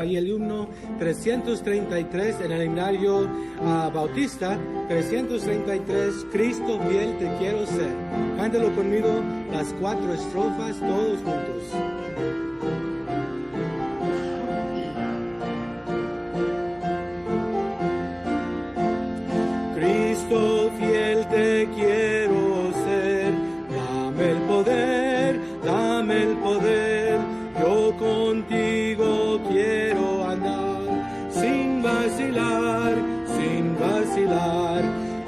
Ahí el himno 333 en el himnario bautista, 333, Cristo fiel te quiero ser. Cántalo conmigo, las 4 estrofas, todos juntos. Cristo fiel te quiero ser, dame el poder, yo contigo quiero andar, sin vacilar,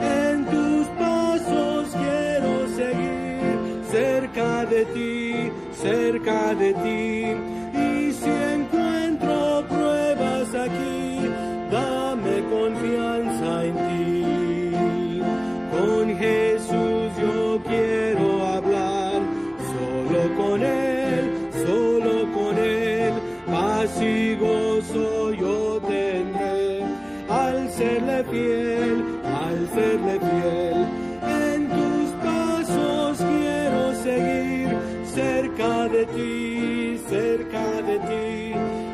en tus pasos quiero seguir, cerca de ti, y si encuentro pruebas aquí, dame confianza en ti. Con Jesús yo quiero hablar, solo con Él, paz y gozo yo tendré, al serle fiel, en tus pasos quiero seguir, cerca de ti,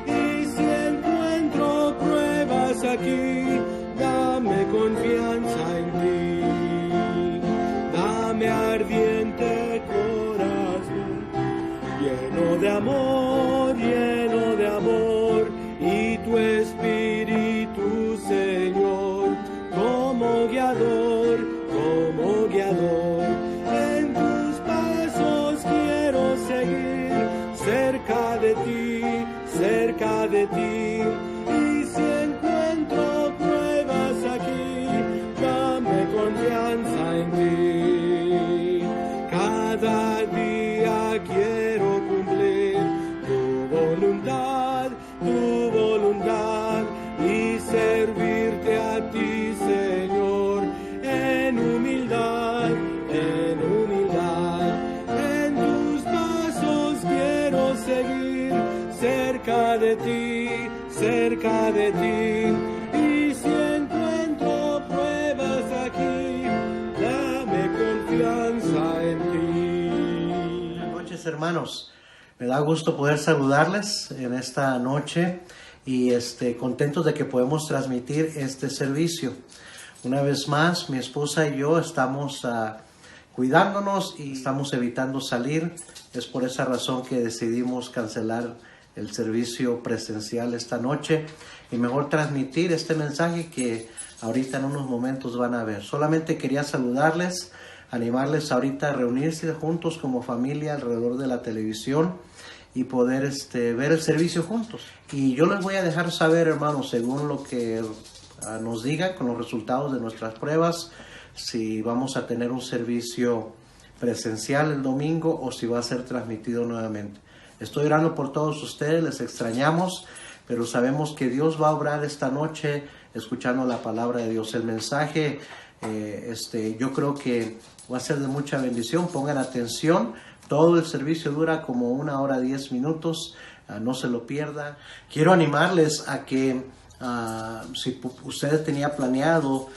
y si encuentro pruebas aquí, dame confianza en ti, dame ardiente corazón, lleno de amor, y tu Espíritu, Señor, como guiador, en tu cerca de ti. Y si encuentro pruebas aquí, dame confianza en ti. Cada día quiero cumplir tu voluntad y servirte a ti, Señor, en humildad, en tus pasos quiero seguir, cerca de ti, y si encuentro pruebas aquí, dame confianza en ti. Buenas noches, hermanos. Me da gusto poder saludarles en esta noche y contentos de que podemos transmitir este servicio. Una vez más, mi esposa y yo estamos cuidándonos y estamos evitando salir. Es por esa razón que decidimos cancelar el servicio presencial esta noche y mejor transmitir este mensaje que ahorita en unos momentos van a ver. Solamente quería saludarles, animarles ahorita a reunirse juntos como familia alrededor de la televisión y poder ver el servicio juntos. Y yo les voy a dejar saber, hermanos, según lo que nos digan con los resultados de nuestras pruebas, si vamos a tener un servicio presencial el domingo o si va a ser transmitido nuevamente. Estoy orando por todos ustedes, les extrañamos, pero sabemos que Dios va a obrar esta noche escuchando la palabra de Dios. El mensaje, yo creo que va a ser de mucha bendición. Pongan atención, todo el servicio dura como 1 hora 10 minutos, no se lo pierdan. Quiero animarles a que si ustedes tenían planeado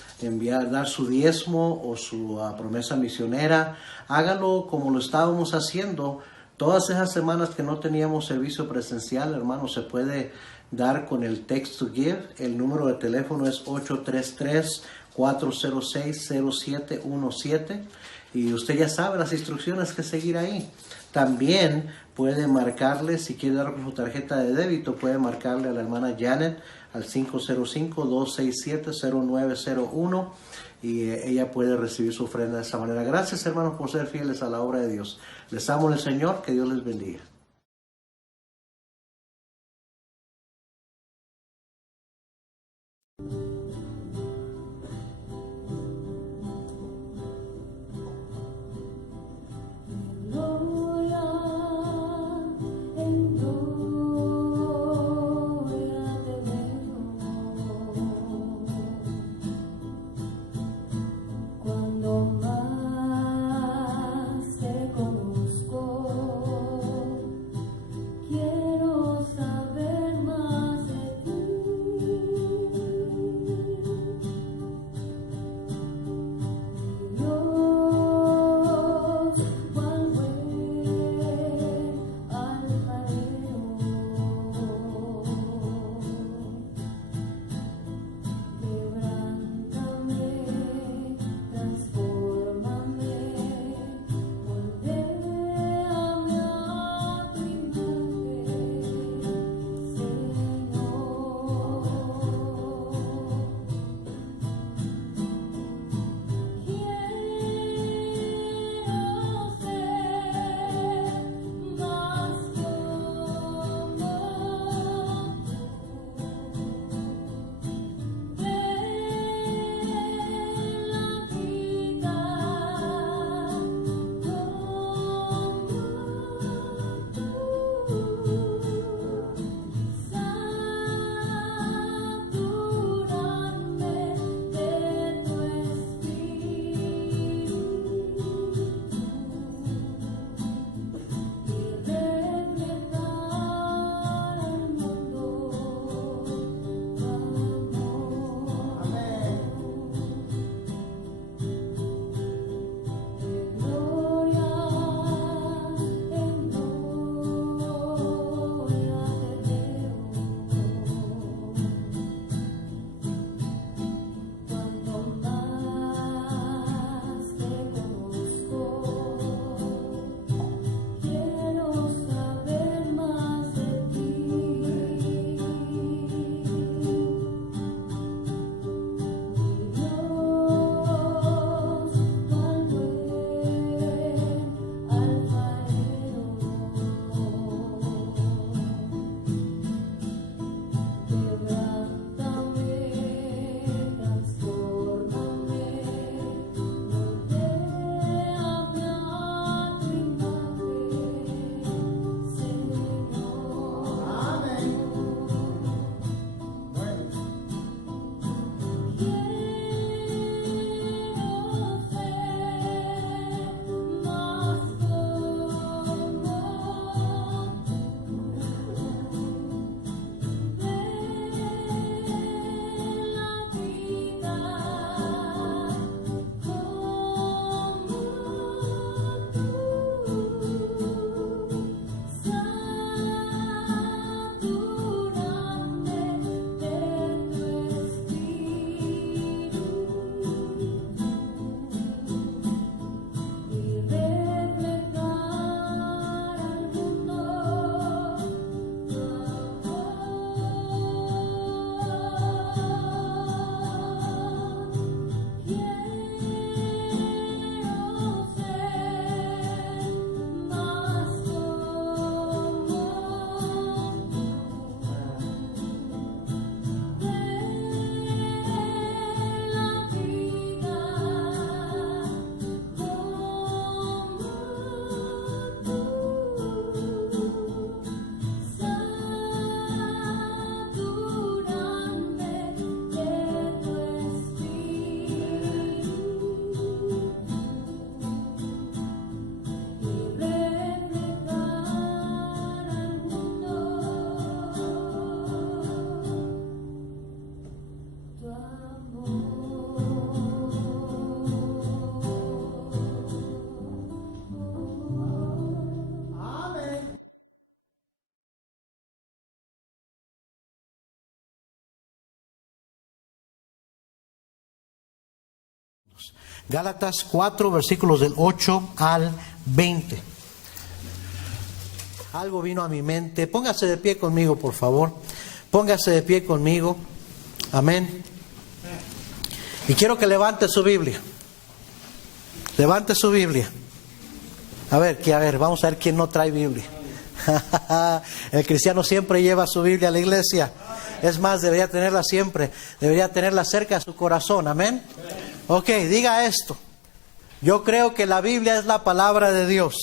dar su diezmo o su promesa misionera, hágalo como lo estábamos haciendo. Todas esas semanas que no teníamos servicio presencial, hermanos, se puede dar con el Text to Give. El número de teléfono es 833-406-0717 y usted ya sabe las instrucciones que seguir ahí. También puede marcarle, si quiere dar su tarjeta de débito, puede marcarle a la hermana Janet al 505-267-0901 y ella puede recibir su ofrenda de esa manera. Gracias, hermanos, por ser fieles a la obra de Dios. Les amo en el Señor, que Dios les bendiga. Cuando más te conozco, Gálatas 4, versículos del 8 al 20. Algo vino a mi mente. Póngase de pie conmigo, por favor. Póngase de pie conmigo. Amén. Y quiero que levante su Biblia. Levante su Biblia. A ver, vamos a ver quién no trae Biblia. El cristiano siempre lleva su Biblia a la iglesia. Es más, debería tenerla siempre. Debería tenerla cerca de su corazón. Amén. Ok, diga esto. Yo creo que la Biblia es la palabra de Dios.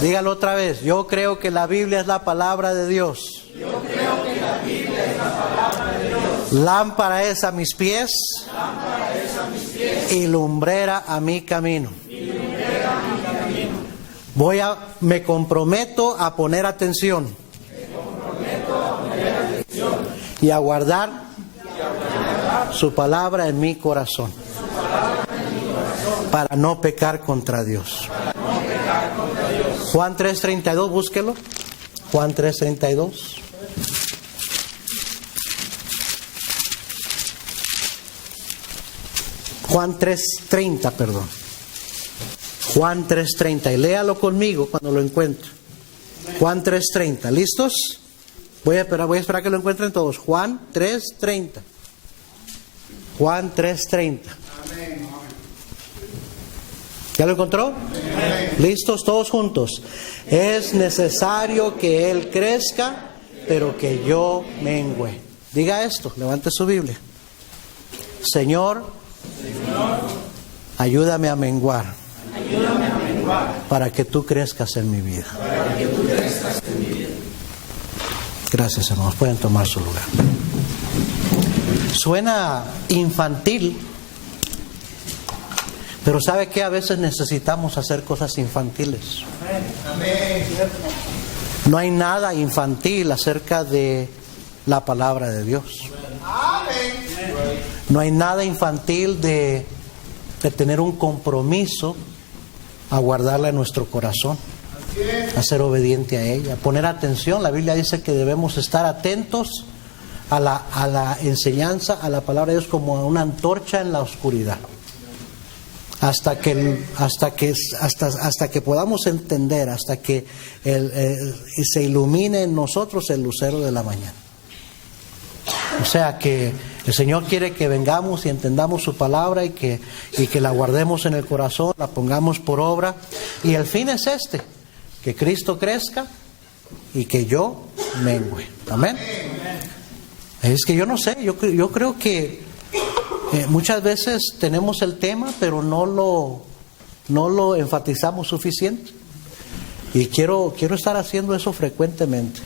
Dígalo otra vez. Yo creo que la Biblia es la palabra de Dios. Yo creo que la Biblia es la palabra de Dios. Lámpara es a mis pies. Lámpara es a mis pies. Y lumbrera a mi camino. Y lumbrera a mi camino. Me comprometo a poner atención. Me comprometo a poner atención. Y a guardar su palabra en mi corazón. Para no pecar contra Dios. Juan 3:32, búsquelo. Juan 3:32. Juan 3:30, perdón. Juan 3:30. Y léalo conmigo cuando lo encuentre. Juan 3:30. ¿Listos? Voy a esperar que lo encuentren todos. Juan 3:30. Juan 3:30. ¿Ya lo encontró? ¿Listos? Todos juntos. Es necesario que Él crezca, pero que yo mengüe. Diga esto, levante su Biblia. Señor, ayúdame a menguar. Para que tú crezcas en mi vida. Gracias, hermanos. Pueden tomar su lugar. Suena infantil, pero ¿sabe qué? A veces necesitamos hacer cosas infantiles. No hay nada infantil acerca de la palabra de Dios. No hay nada infantil de tener un compromiso a guardarla en nuestro corazón, a ser obediente a ella, poner atención. La Biblia dice que debemos estar atentos a la enseñanza, a la palabra de Dios, como a una antorcha en la oscuridad, hasta que podamos entender, hasta que se ilumine en nosotros el lucero de la mañana. O sea que el Señor quiere que vengamos y entendamos su palabra y que la guardemos en el corazón, la pongamos por obra. Y el fin es este: que Cristo crezca y que yo mengüe. Amén. Es que yo no sé, yo creo que muchas veces tenemos el tema, pero no lo enfatizamos suficiente. Y quiero estar haciendo eso frecuentemente.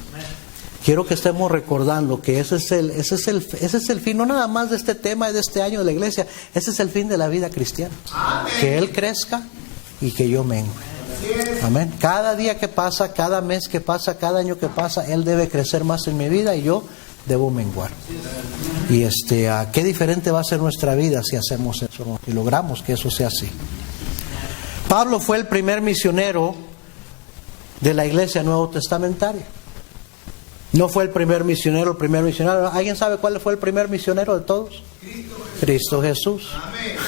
Quiero que estemos recordando que ese es el fin, no nada más de este tema, de este año de la iglesia. Ese es el fin de la vida cristiana. Amén. Que Él crezca y que yo mengue. Amén. Cada día que pasa, cada mes que pasa, cada año que pasa, Él debe crecer más en mi vida y yo debo menguar. Y qué diferente va a ser nuestra vida si hacemos eso y logramos que eso sea así. Pablo fue el primer misionero de la iglesia nuevo testamentaria. No fue el primer misionero, ¿Alguien sabe cuál fue el primer misionero de todos? Cristo Jesús.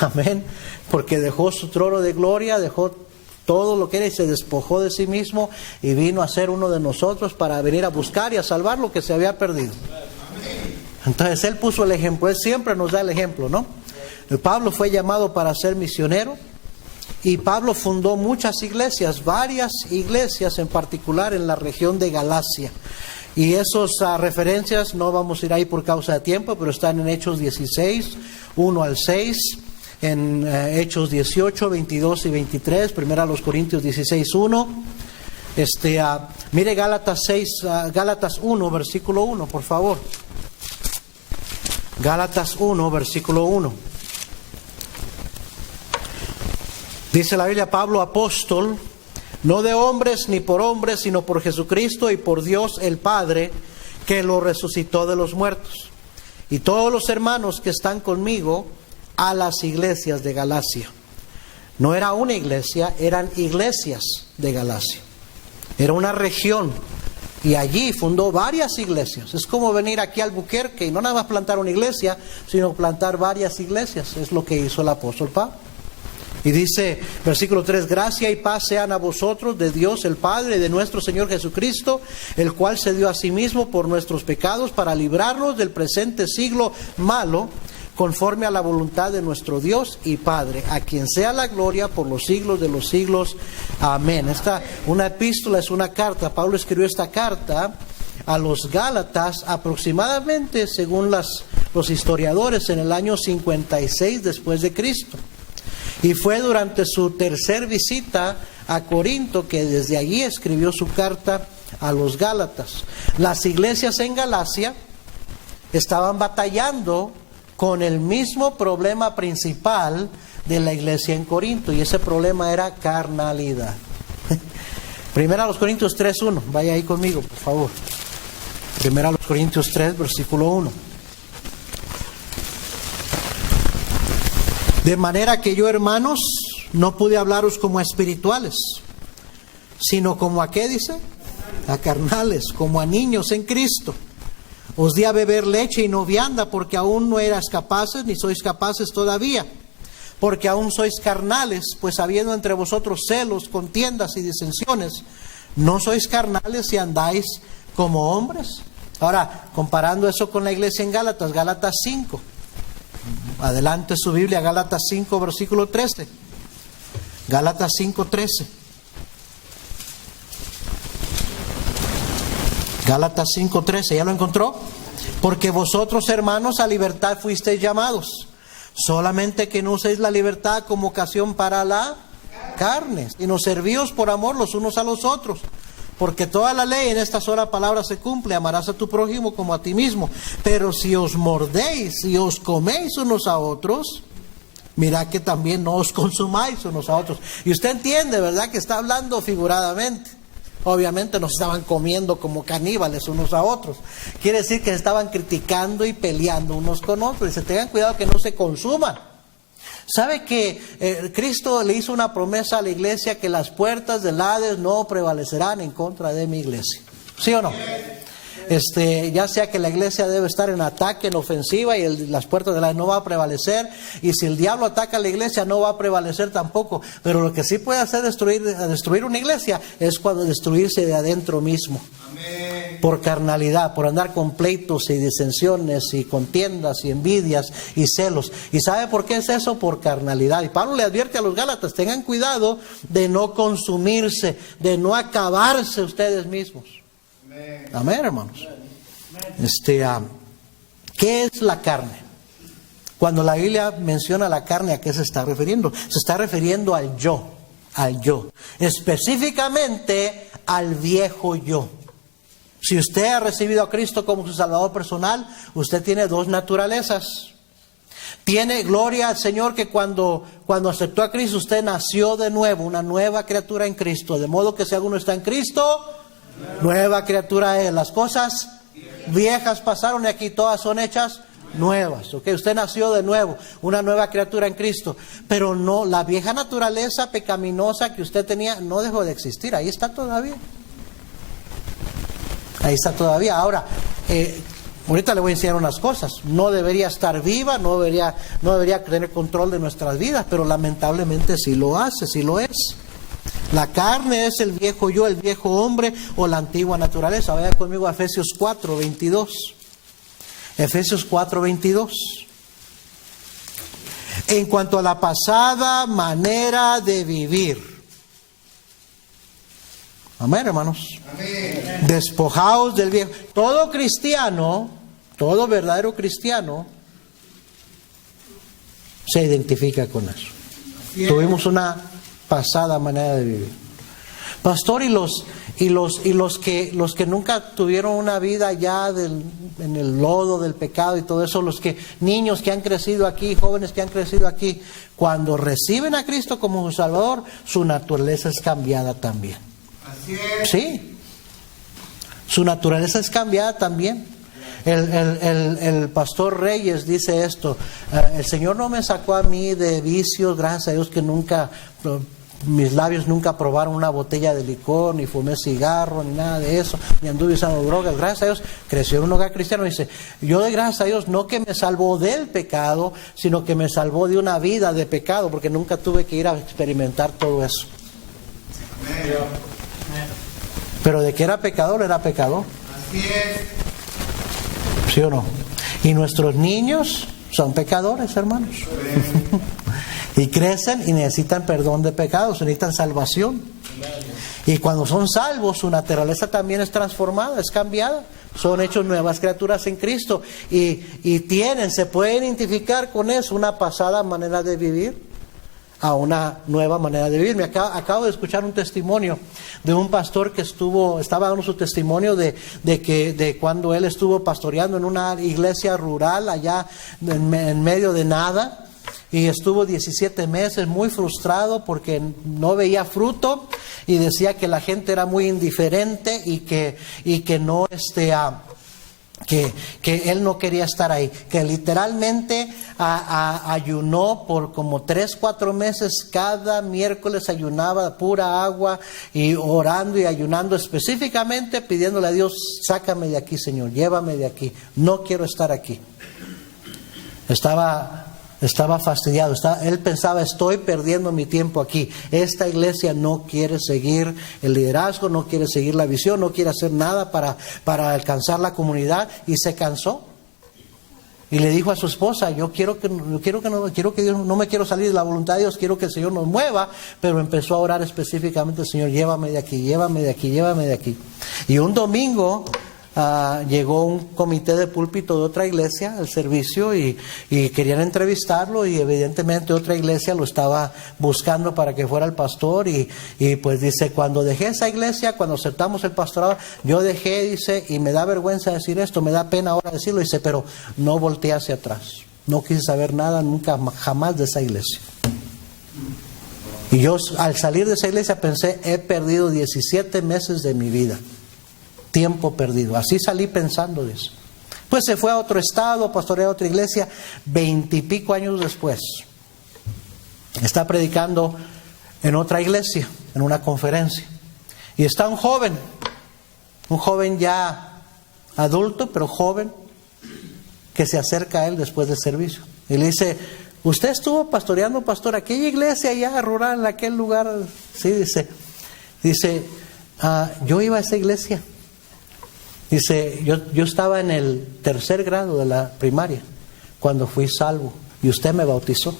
Amén. Porque dejó su trono de gloria, dejó todo lo que era y se despojó de sí mismo y vino a ser uno de nosotros para venir a buscar y a salvar lo que se había perdido. Entonces Él puso el ejemplo, Él siempre nos da el ejemplo, ¿no? Pablo fue llamado para ser misionero y Pablo fundó muchas iglesias, varias iglesias en particular en la región de Galacia. Y esas referencias no vamos a ir ahí por causa de tiempo, pero están en Hechos 16, 1 al 6, en Hechos 18, 22 y 23, primero a los Corintios 16, 1. Mire Gálatas 1, versículo 1, por favor. Gálatas 1, versículo 1. Dice la Biblia: Pablo, apóstol, no de hombres ni por hombres, sino por Jesucristo y por Dios el Padre, que lo resucitó de los muertos. Y todos los hermanos que están conmigo a las iglesias de Galacia. No era una iglesia, eran iglesias de Galacia. Era una región Y allí fundó varias iglesias. Es como venir aquí a Albuquerque y no nada más plantar una iglesia, sino plantar varias iglesias. Es lo que hizo el apóstol Pablo. Y dice, versículo 3, gracia y paz sean a vosotros de Dios el Padre y de nuestro Señor Jesucristo, el cual se dio a sí mismo por nuestros pecados para librarnos del presente siglo malo, conforme a la voluntad de nuestro Dios y Padre, a quien sea la gloria por los siglos de los siglos. Amén. Una epístola es una carta. Pablo escribió esta carta a los Gálatas aproximadamente, según los historiadores, en el año 56 después de Cristo. Y fue durante su tercer visita a Corinto que desde allí escribió su carta a los Gálatas. Las iglesias en Galacia estaban batallando con el mismo problema principal de la iglesia en Corinto, y ese problema era carnalidad. Primera a los Corintios 3:1, vaya ahí conmigo, por favor. Primera a los Corintios 3, versículo 1. De manera que yo, hermanos, no pude hablaros como a espirituales, sino como a, ¿qué dice? A carnales, como a niños en Cristo. Os di a beber leche y no vianda, porque aún no eras capaces, ni sois capaces todavía, porque aún sois carnales, pues habiendo entre vosotros celos, contiendas y disensiones, ¿no sois carnales y andáis como hombres? Ahora, comparando eso con la iglesia en Gálatas, Gálatas 5. Adelante su Biblia, Gálatas 5, versículo 13. Gálatas 5, 13. Gálatas 5:13, ¿ya lo encontró? Porque vosotros, hermanos, a libertad fuisteis llamados, solamente que no uséis la libertad como ocasión para la carne, sino servíos por amor los unos a los otros. Porque toda la ley en esta sola palabra se cumple: amarás a tu prójimo como a ti mismo. Pero si os mordéis y os coméis unos a otros, mirad que también no os consumáis unos a otros. Y usted entiende, ¿verdad?, que está hablando figuradamente. Obviamente nos estaban comiendo como caníbales unos a otros. Quiere decir que estaban criticando y peleando unos con otros. Dice, tengan cuidado que no se consuman. ¿Sabe que Cristo le hizo una promesa a la iglesia que las puertas del Hades no prevalecerán en contra de mi iglesia? ¿Sí o no? Ya sea que la iglesia debe estar en ataque, en ofensiva, y las puertas del Hades no va a prevalecer, y si el diablo ataca a la iglesia no va a prevalecer tampoco. Pero lo que sí puede hacer destruir una iglesia es cuando destruirse de adentro mismo. Amén. Por carnalidad, por andar con pleitos y disensiones y contiendas y envidias y celos. ¿Y sabe por qué es eso? Por carnalidad. Y Pablo le advierte a los Gálatas, tengan cuidado de no consumirse, de no acabarse ustedes mismos. Amén, hermanos. ¿Qué es la carne? Cuando la Biblia menciona la carne, ¿a qué se está refiriendo? Se está refiriendo al yo, específicamente al viejo yo. Si usted ha recibido a Cristo como su Salvador personal, usted tiene dos naturalezas. Tiene, gloria al Señor, que cuando aceptó a Cristo, usted nació de nuevo, una nueva criatura en Cristo. De modo que si alguno está en Cristo, nueva criatura es. Las cosas viejas pasaron y aquí todas son hechas nuevas. ¿Okay? Usted nació de nuevo, una nueva criatura en Cristo. Pero no, la vieja naturaleza pecaminosa que usted tenía no dejó de existir. Ahí está todavía. Ahí está todavía. Ahora, ahorita le voy a enseñar unas cosas. No debería estar viva, no debería tener control de nuestras vidas, pero lamentablemente sí lo hace, sí lo es. La carne es el viejo yo, el viejo hombre o la antigua naturaleza. Vaya conmigo a Efesios 4:22. Efesios 4:22. En cuanto a la pasada manera de vivir. Amén, hermanos. Amén. Despojaos del viejo. Todo cristiano, todo verdadero cristiano se identifica con eso. Bien. Tuvimos una pasada manera de vivir. Pastor, y los que nunca tuvieron una vida ya en el lodo del pecado y todo eso, niños que han crecido aquí, jóvenes que han crecido aquí, cuando reciben a Cristo como su Salvador, su naturaleza es cambiada también. Así es. Sí. Su naturaleza es cambiada también. El pastor Reyes dice esto: el Señor no me sacó a mí de vicios, gracias a Dios que nunca mis labios nunca probaron una botella de licor, ni fumé cigarro, ni nada de eso, ni anduve usando drogas. Gracias a Dios, creció en un hogar cristiano. Dice, yo doy gracias a Dios, no que me salvó del pecado, sino que me salvó de una vida de pecado, porque nunca tuve que ir a experimentar todo eso. Pero de que era pecador, era pecador. Así es. ¿Sí o no? Y nuestros niños son pecadores, hermanos. Y crecen y necesitan perdón de pecados, necesitan salvación. Y cuando son salvos, su naturaleza también es transformada, es cambiada. Son hechos nuevas criaturas en Cristo. Y se pueden identificar con eso, una pasada manera de vivir a una nueva manera de vivir. Acabo de escuchar un testimonio de un pastor que estaba dando su testimonio de cuando él estuvo pastoreando en una iglesia rural allá en medio de nada, y estuvo 17 meses muy frustrado porque no veía fruto, y decía que la gente era muy indiferente y que no que él no quería estar ahí, que literalmente ayunó por como 3-4 meses. Cada miércoles ayunaba pura agua y orando y ayunando, específicamente pidiéndole a Dios, sácame de aquí, Señor, llévame de aquí, no quiero estar aquí. Estaba fastidiado, él pensaba, estoy perdiendo mi tiempo aquí. Esta iglesia no quiere seguir el liderazgo, no quiere seguir la visión, no quiere hacer nada para alcanzar la comunidad, y se cansó. Y le dijo a su esposa, yo quiero que Dios, no me quiero salir de la voluntad de Dios, quiero que el Señor nos mueva. Pero empezó a orar específicamente, Señor, llévame de aquí, llévame de aquí, llévame de aquí. Y un domingo llegó un comité de púlpito de otra iglesia al servicio y querían entrevistarlo, y evidentemente otra iglesia lo estaba buscando para que fuera el pastor, y pues dice, cuando dejé esa iglesia, cuando aceptamos el pastorado, yo dejé, dice, y me da vergüenza decir esto, me da pena ahora decirlo, dice, pero no volteé hacia atrás, no quise saber nada nunca, jamás, de esa iglesia. Y yo al salir de esa iglesia pensé, he perdido 17 meses de mi vida. Tiempo perdido. Así salí pensando de eso. Pues se fue a otro estado, pastoreó a otra iglesia. 20 y pico años después está predicando en otra iglesia, en una conferencia, y está un joven ya adulto, pero joven, que se acerca a él después del servicio y le dice, ¿usted estuvo pastoreando, pastor, aquella iglesia allá rural, en aquel lugar? Sí, dice, yo iba a esa iglesia. Dice, yo estaba en el 3er grado de la primaria cuando fui salvo, y usted me bautizó.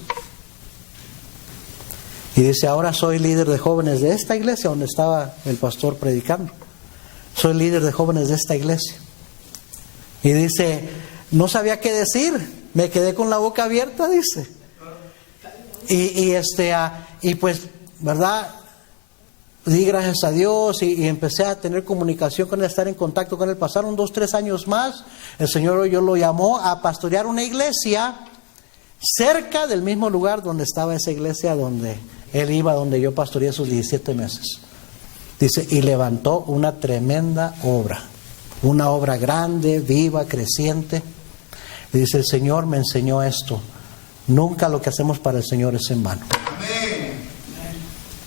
Y dice, ahora soy líder de jóvenes de esta iglesia donde estaba el pastor predicando. Soy líder de jóvenes de esta iglesia. Y dice, no sabía qué decir, me quedé con la boca abierta, dice. Y pues, ¿verdad? Di gracias a Dios y empecé a tener comunicación con él, a estar en contacto con él. Pasaron 2-3 años más. El Señor yo lo llamó a pastorear una iglesia cerca del mismo lugar donde estaba esa iglesia donde él iba, donde yo pastoreé sus 17 meses. Dice, y levantó una tremenda obra, una obra grande, viva, creciente. Y dice, el Señor me enseñó esto: nunca lo que hacemos para el Señor es en vano.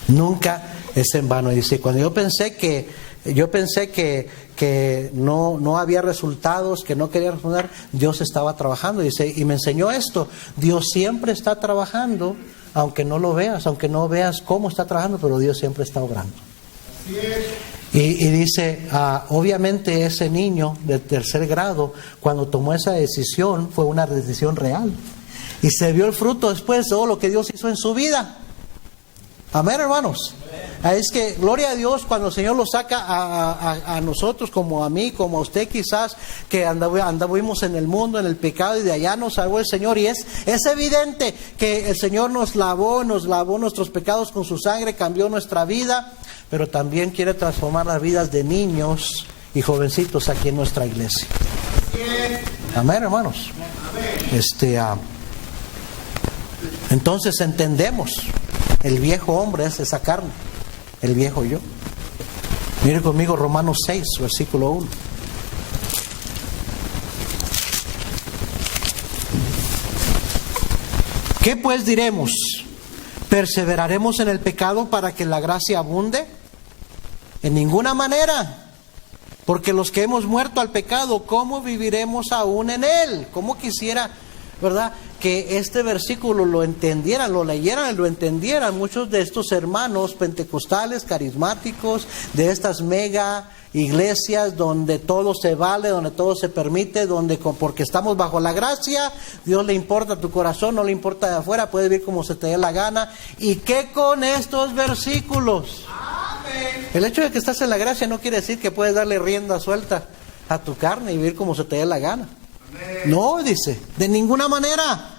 Nunca es en vano. Y dice, cuando yo pensé que no había resultados, que no quería responder, Dios estaba trabajando. Dice, y me enseñó esto: Dios siempre está trabajando, aunque no lo veas, aunque no veas cómo está trabajando, pero Dios siempre está obrando. Y dice, obviamente ese niño de 3er grado, cuando tomó esa decisión, fue una decisión real. Y se vio el fruto después de todo lo que Dios hizo en su vida. Amén, hermanos. Es que gloria a Dios cuando el Señor lo saca a nosotros, como a mí, como a usted quizás, que anduvimos en el mundo, en el pecado, y de allá nos salvó el Señor. Y es evidente que el Señor nos lavó nuestros pecados con su sangre, cambió nuestra vida, pero también quiere transformar las vidas de niños y jovencitos aquí en nuestra iglesia. Amén, hermanos. Entonces entendemos, el viejo hombre es esa carne, el viejo yo. Mire conmigo Romanos 6, versículo 1. ¿Qué pues diremos? ¿Perseveraremos en el pecado para que la gracia abunde? En ninguna manera. Porque los que hemos muerto al pecado, ¿cómo viviremos aún en él? ¿Cómo quisiera, verdad, que este versículo lo entendieran, lo leyeran y lo entendieran muchos de estos hermanos pentecostales, carismáticos, de estas mega iglesias donde todo se vale, donde todo se permite, donde porque estamos bajo la gracia, Dios le importa tu corazón, no le importa de afuera, puedes vivir como se te dé la gana. ¿Y qué con estos versículos? Amén. El hecho de que estás en la gracia no quiere decir que puedes darle rienda suelta a tu carne y vivir como se te dé la gana. Amén. No, dice, de ninguna manera.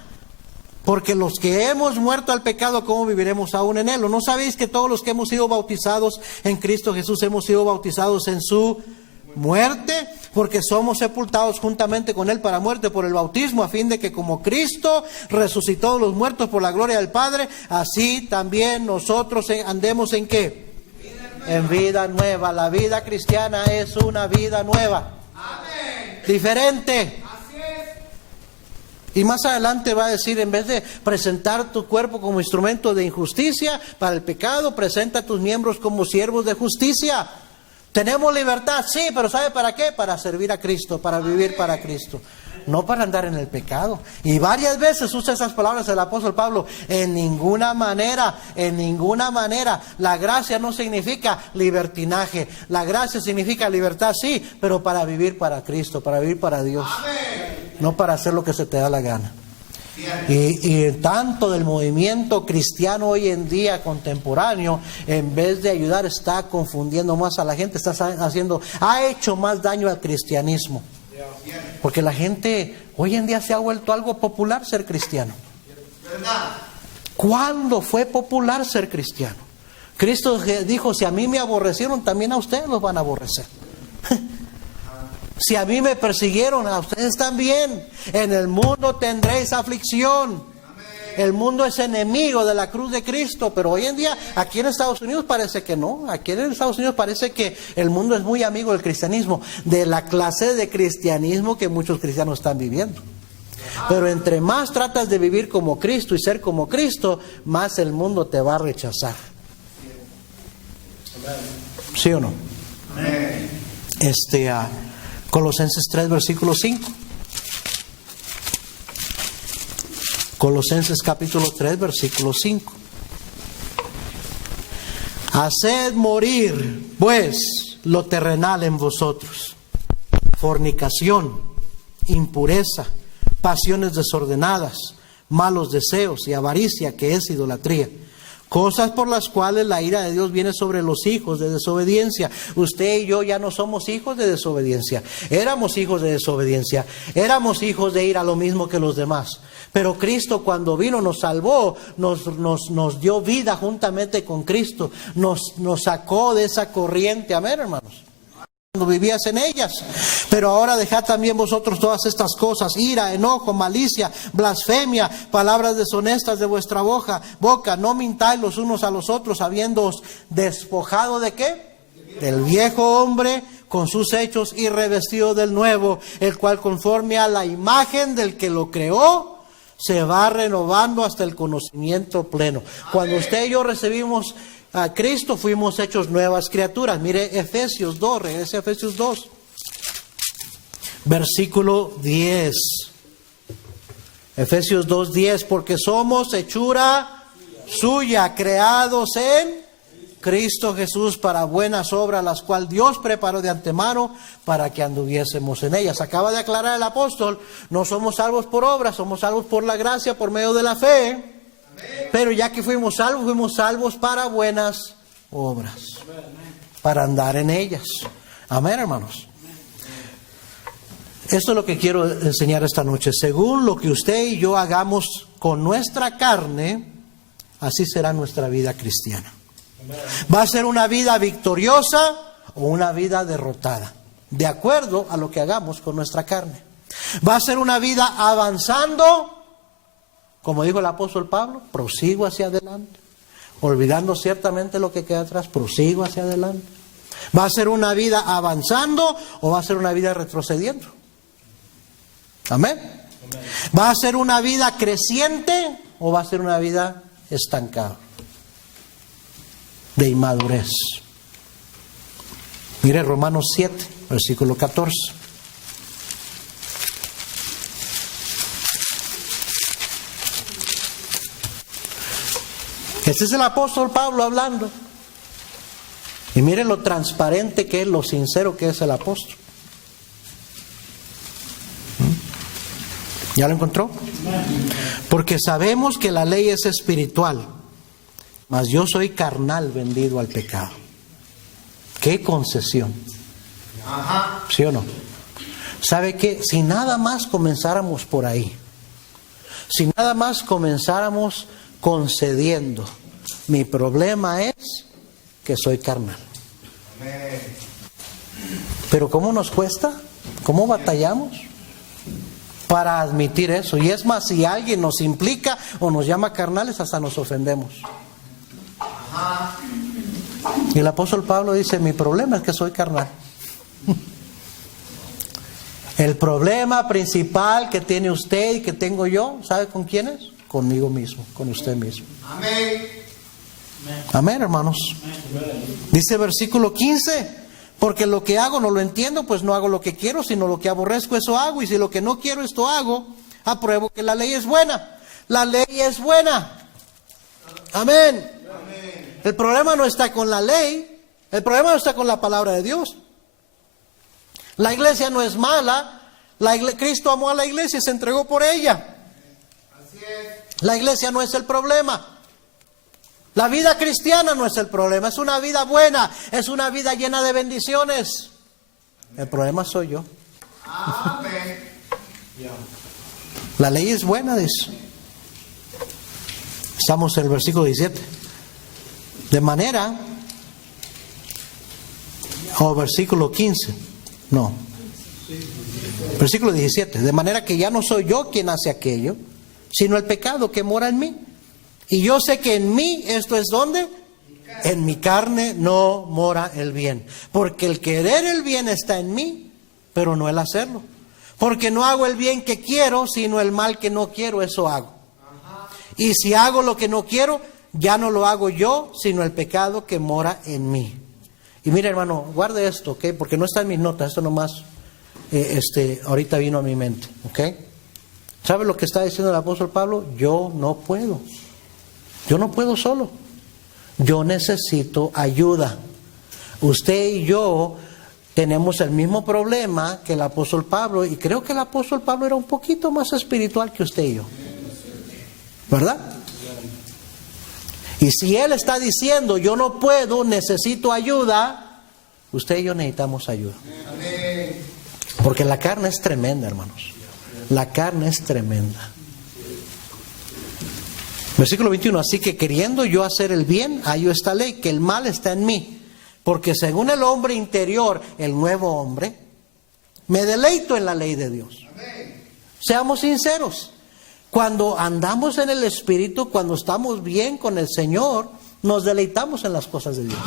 Porque los que hemos muerto al pecado, ¿cómo viviremos aún en él? ¿O no sabéis que todos los que hemos sido bautizados en Cristo Jesús hemos sido bautizados en su muerte? Porque somos sepultados juntamente con él para muerte por el bautismo, a fin de que como Cristo resucitó de los muertos por la gloria del Padre, así también nosotros andemos ¿en qué? En vida nueva. La vida cristiana es una vida nueva. Amén. Diferente. Y más adelante va a decir, en vez de presentar tu cuerpo como instrumento de injusticia para el pecado, presenta tus miembros como siervos de justicia. Tenemos libertad, sí, pero ¿sabe para qué? Para servir a Cristo, para vivir para Cristo, no para andar en el pecado. Y varias veces usa esas palabras el apóstol Pablo: en ninguna manera, en ninguna manera. La gracia no significa libertinaje, la gracia significa libertad, sí, pero para vivir para Cristo, para vivir para Dios. No para hacer lo que se te da la gana. Y tanto del movimiento cristiano hoy en día contemporáneo, en vez de ayudar, está confundiendo más a la gente, ha hecho más daño al cristianismo. Porque la gente hoy en día se ha vuelto algo popular ser cristiano. ¿Cuándo fue popular ser cristiano? Cristo dijo: si a mí me aborrecieron, también a ustedes los van a aborrecer. Si a mí me persiguieron, a ustedes también. En el mundo tendréis aflicción. El mundo es enemigo de la cruz de Cristo. Pero hoy en día, aquí en Estados Unidos parece que no. Aquí en Estados Unidos parece que el mundo es muy amigo del cristianismo, de la clase de cristianismo que muchos cristianos están viviendo. Pero entre más tratas de vivir como Cristo y ser como Cristo, más el mundo te va a rechazar. ¿Sí o no? Colosenses 3, versículo 5. Colosenses capítulo 3, versículo 5. Haced morir, pues, lo terrenal en vosotros: fornicación, impureza, pasiones desordenadas, malos deseos y avaricia, que es idolatría. Cosas por las cuales la ira de Dios viene sobre los hijos de desobediencia. Usted y yo ya no somos hijos de desobediencia. Éramos hijos de desobediencia. Éramos hijos de ira, lo mismo que los demás. Pero Cristo, cuando vino, nos salvó, nos dio vida juntamente con Cristo. Nos sacó de esa corriente. Amén, hermanos. Cuando vivías en ellas. Pero ahora dejad también vosotros todas estas cosas: ira, enojo, malicia, blasfemia, palabras deshonestas de vuestra boca. No mintáis los unos a los otros, habiéndoos despojado ¿de qué? Del viejo hombre con sus hechos, y revestido del nuevo, el cual conforme a la imagen del que lo creó se va renovando hasta el conocimiento pleno. Cuando usted y yo recibimos a Cristo, fuimos hechos nuevas criaturas. Mire Efesios 2, regrese a Efesios 2, versículo 10. Efesios 2:10, porque somos hechura suya, creados en Cristo Jesús para buenas obras, las cuales Dios preparó de antemano para que anduviésemos en ellas. Acaba de aclarar el apóstol: no somos salvos por obras, somos salvos por la gracia, por medio de la fe. Pero ya que fuimos salvos para buenas obras, para andar en ellas. Amén, hermanos. Esto es lo que quiero enseñar esta noche. Según lo que usted y yo hagamos con nuestra carne, así será nuestra vida cristiana. Va a ser una vida victoriosa o una vida derrotada, de acuerdo a lo que hagamos con nuestra carne. Va a ser una vida avanzando, como dijo el apóstol Pablo: prosigo hacia adelante, olvidando ciertamente lo que queda atrás, prosigo hacia adelante. ¿Va a ser una vida avanzando o va a ser una vida retrocediendo? Amén. ¿Va a ser una vida creciente o va a ser una vida estancada? de inmadurez. Mire Romanos 7, versículo 14. Este es el apóstol Pablo hablando. Y mire lo transparente que es, lo sincero que es el apóstol. ¿Ya lo encontró? Porque sabemos que la ley es espiritual, mas yo soy carnal, vendido al pecado. ¡Qué concesión! ¿Sí o no? ¿Sabe qué? Si nada más comenzáramos por ahí, si nada más comenzáramos concediendo, mi problema es que soy carnal. Pero ¿cómo nos cuesta? ¿Cómo batallamos para admitir eso? Y es más, si alguien nos implica o nos llama carnales, hasta nos ofendemos. Y el apóstol Pablo dice, mi problema es que soy carnal. El problema principal que tiene usted y que tengo yo, ¿sabe con quién es? Conmigo mismo, con usted mismo. Amén. Amén, hermanos. Dice versículo 15, porque lo que hago no lo entiendo, pues no hago lo que quiero, sino lo que aborrezco, eso hago. Y si lo que no quiero, esto hago, apruebo que la ley es buena. La ley es buena. Amén. El problema no está con la ley, el problema no está con la palabra de Dios. La iglesia no es mala, Cristo amó a la iglesia y se entregó por ella. Así es. La iglesia no es el problema. La vida cristiana no es el problema, es una vida buena, es una vida llena de bendiciones. El problema soy yo. Amén. La ley es buena, dice. Estamos en el versículo 17. De manera, o versículo 15, no, versículo 17, de manera que ya no soy yo quien hace aquello, sino el pecado que mora en mí. Y yo sé que en mí, esto es ¿dónde? En mi carne no mora el bien. Porque el querer el bien está en mí, pero no el hacerlo. Porque no hago el bien que quiero, sino el mal que no quiero, eso hago. Y si hago lo que no quiero, ya no lo hago yo, sino el pecado que mora en mí. Y mire, hermano, guarde esto, ¿ok? Porque no está en mis notas, esto nomás ahorita vino a mi mente, ¿ok? ¿Sabe lo que está diciendo el apóstol Pablo? Yo no puedo solo. Yo necesito ayuda. Usted y yo tenemos el mismo problema que el apóstol Pablo, y creo que el apóstol Pablo era un poquito más espiritual que usted y yo, ¿verdad? Y si él está diciendo yo no puedo, necesito ayuda, usted y yo necesitamos ayuda. Porque la carne es tremenda, hermanos. La carne es tremenda. Versículo 21, así que queriendo yo hacer el bien, hallo esta ley, que el mal está en mí. Porque según el hombre interior, el nuevo hombre, me deleito en la ley de Dios. Seamos sinceros. Cuando andamos en el Espíritu, cuando estamos bien con el Señor, nos deleitamos en las cosas de Dios.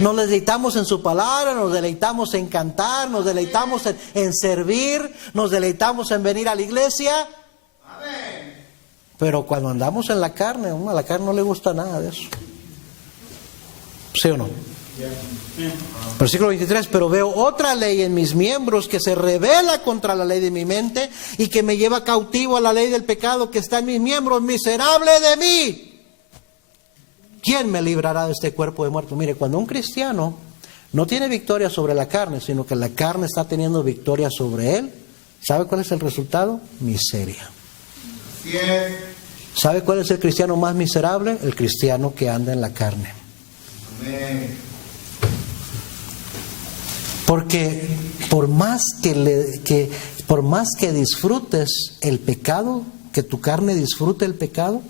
Nos deleitamos en su palabra, nos deleitamos en cantar, nos deleitamos en servir, nos deleitamos en venir a la iglesia. Pero cuando andamos en la carne, a la carne no le gusta nada de eso. ¿Sí o no? Versículo 23, pero veo otra ley en mis miembros que se rebela contra la ley de mi mente y que me lleva cautivo a la ley del pecado que está en mis miembros. Miserable de mí, ¿quién me librará de este cuerpo de muerto? Mire, cuando un cristiano no tiene victoria sobre la carne, sino que la carne está teniendo victoria sobre él, ¿sabe cuál es el resultado? Miseria. ¿Sabe cuál es el cristiano más miserable? El cristiano que anda en la carne. Amén. Porque por más que disfrutes el pecado, que tu carne disfrute el pecado,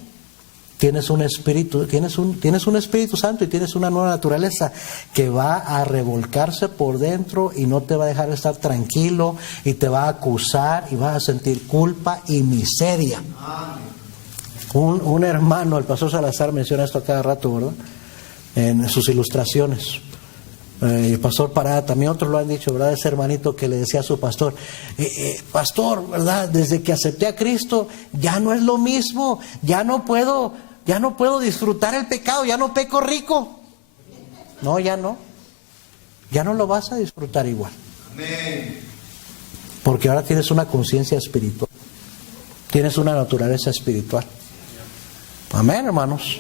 tienes un espíritu, tienes un Espíritu Santo y tienes una nueva naturaleza que va a revolcarse por dentro y no te va a dejar estar tranquilo y te va a acusar y vas a sentir culpa y miseria. Un hermano, el pastor Salazar, menciona esto a cada rato, ¿verdad? En sus ilustraciones. El pastor Parada, también otros lo han dicho, ¿verdad? Ese hermanito que le decía a su pastor, pastor, ¿verdad? Desde que acepté a Cristo, ya no es lo mismo, ya no puedo disfrutar el pecado, ya no peco rico. No, ya no. Ya no lo vas a disfrutar igual. Amén. Porque ahora tienes una conciencia espiritual. Tienes una naturaleza espiritual. Amén, hermanos.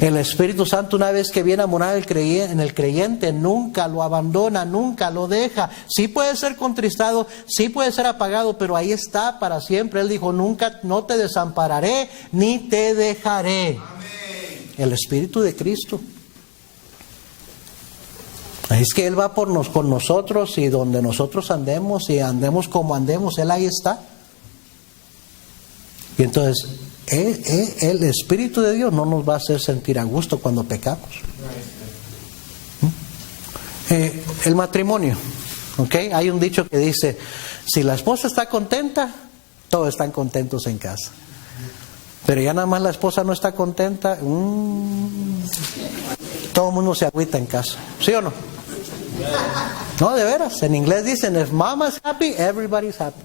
El Espíritu Santo, una vez que viene a morar en el creyente, nunca lo abandona, nunca lo deja. Sí puede ser contristado, sí puede ser apagado, pero ahí está para siempre. Él dijo, nunca, no te desampararé, ni te dejaré. Amén. El Espíritu de Cristo. Es que Él va con nosotros, y donde nosotros andemos y andemos como andemos, Él ahí está. Y entonces el Espíritu de Dios no nos va a hacer sentir a gusto cuando pecamos. El matrimonio, ¿ok? Hay un dicho que dice, si la esposa está contenta, todos están contentos en casa. Pero ya nada más la esposa no está contenta, todo el mundo se agüita en casa. ¿Sí o no? No, de veras. En inglés dicen, if mama's happy, everybody's happy.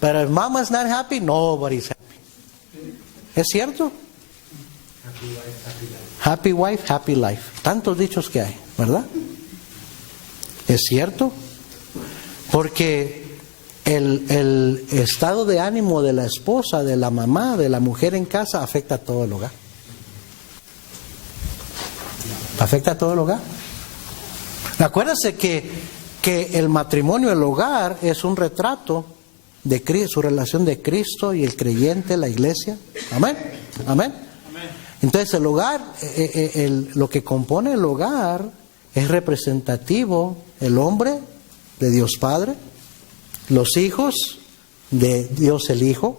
But if mama's not happy, nobody's happy. ¿Es cierto? Happy wife, happy life. Tantos dichos que hay, ¿verdad? ¿Es cierto? Porque el estado de ánimo de la esposa, de la mamá, de la mujer en casa, afecta a todo el hogar. Afecta a todo el hogar. Acuérdense que el matrimonio, el hogar, es un retrato de Cristo, su relación de Cristo y el creyente, la iglesia. Amén. Amén. Entonces el hogar, lo que compone el hogar es representativo, el hombre de Dios Padre, los hijos de Dios el Hijo.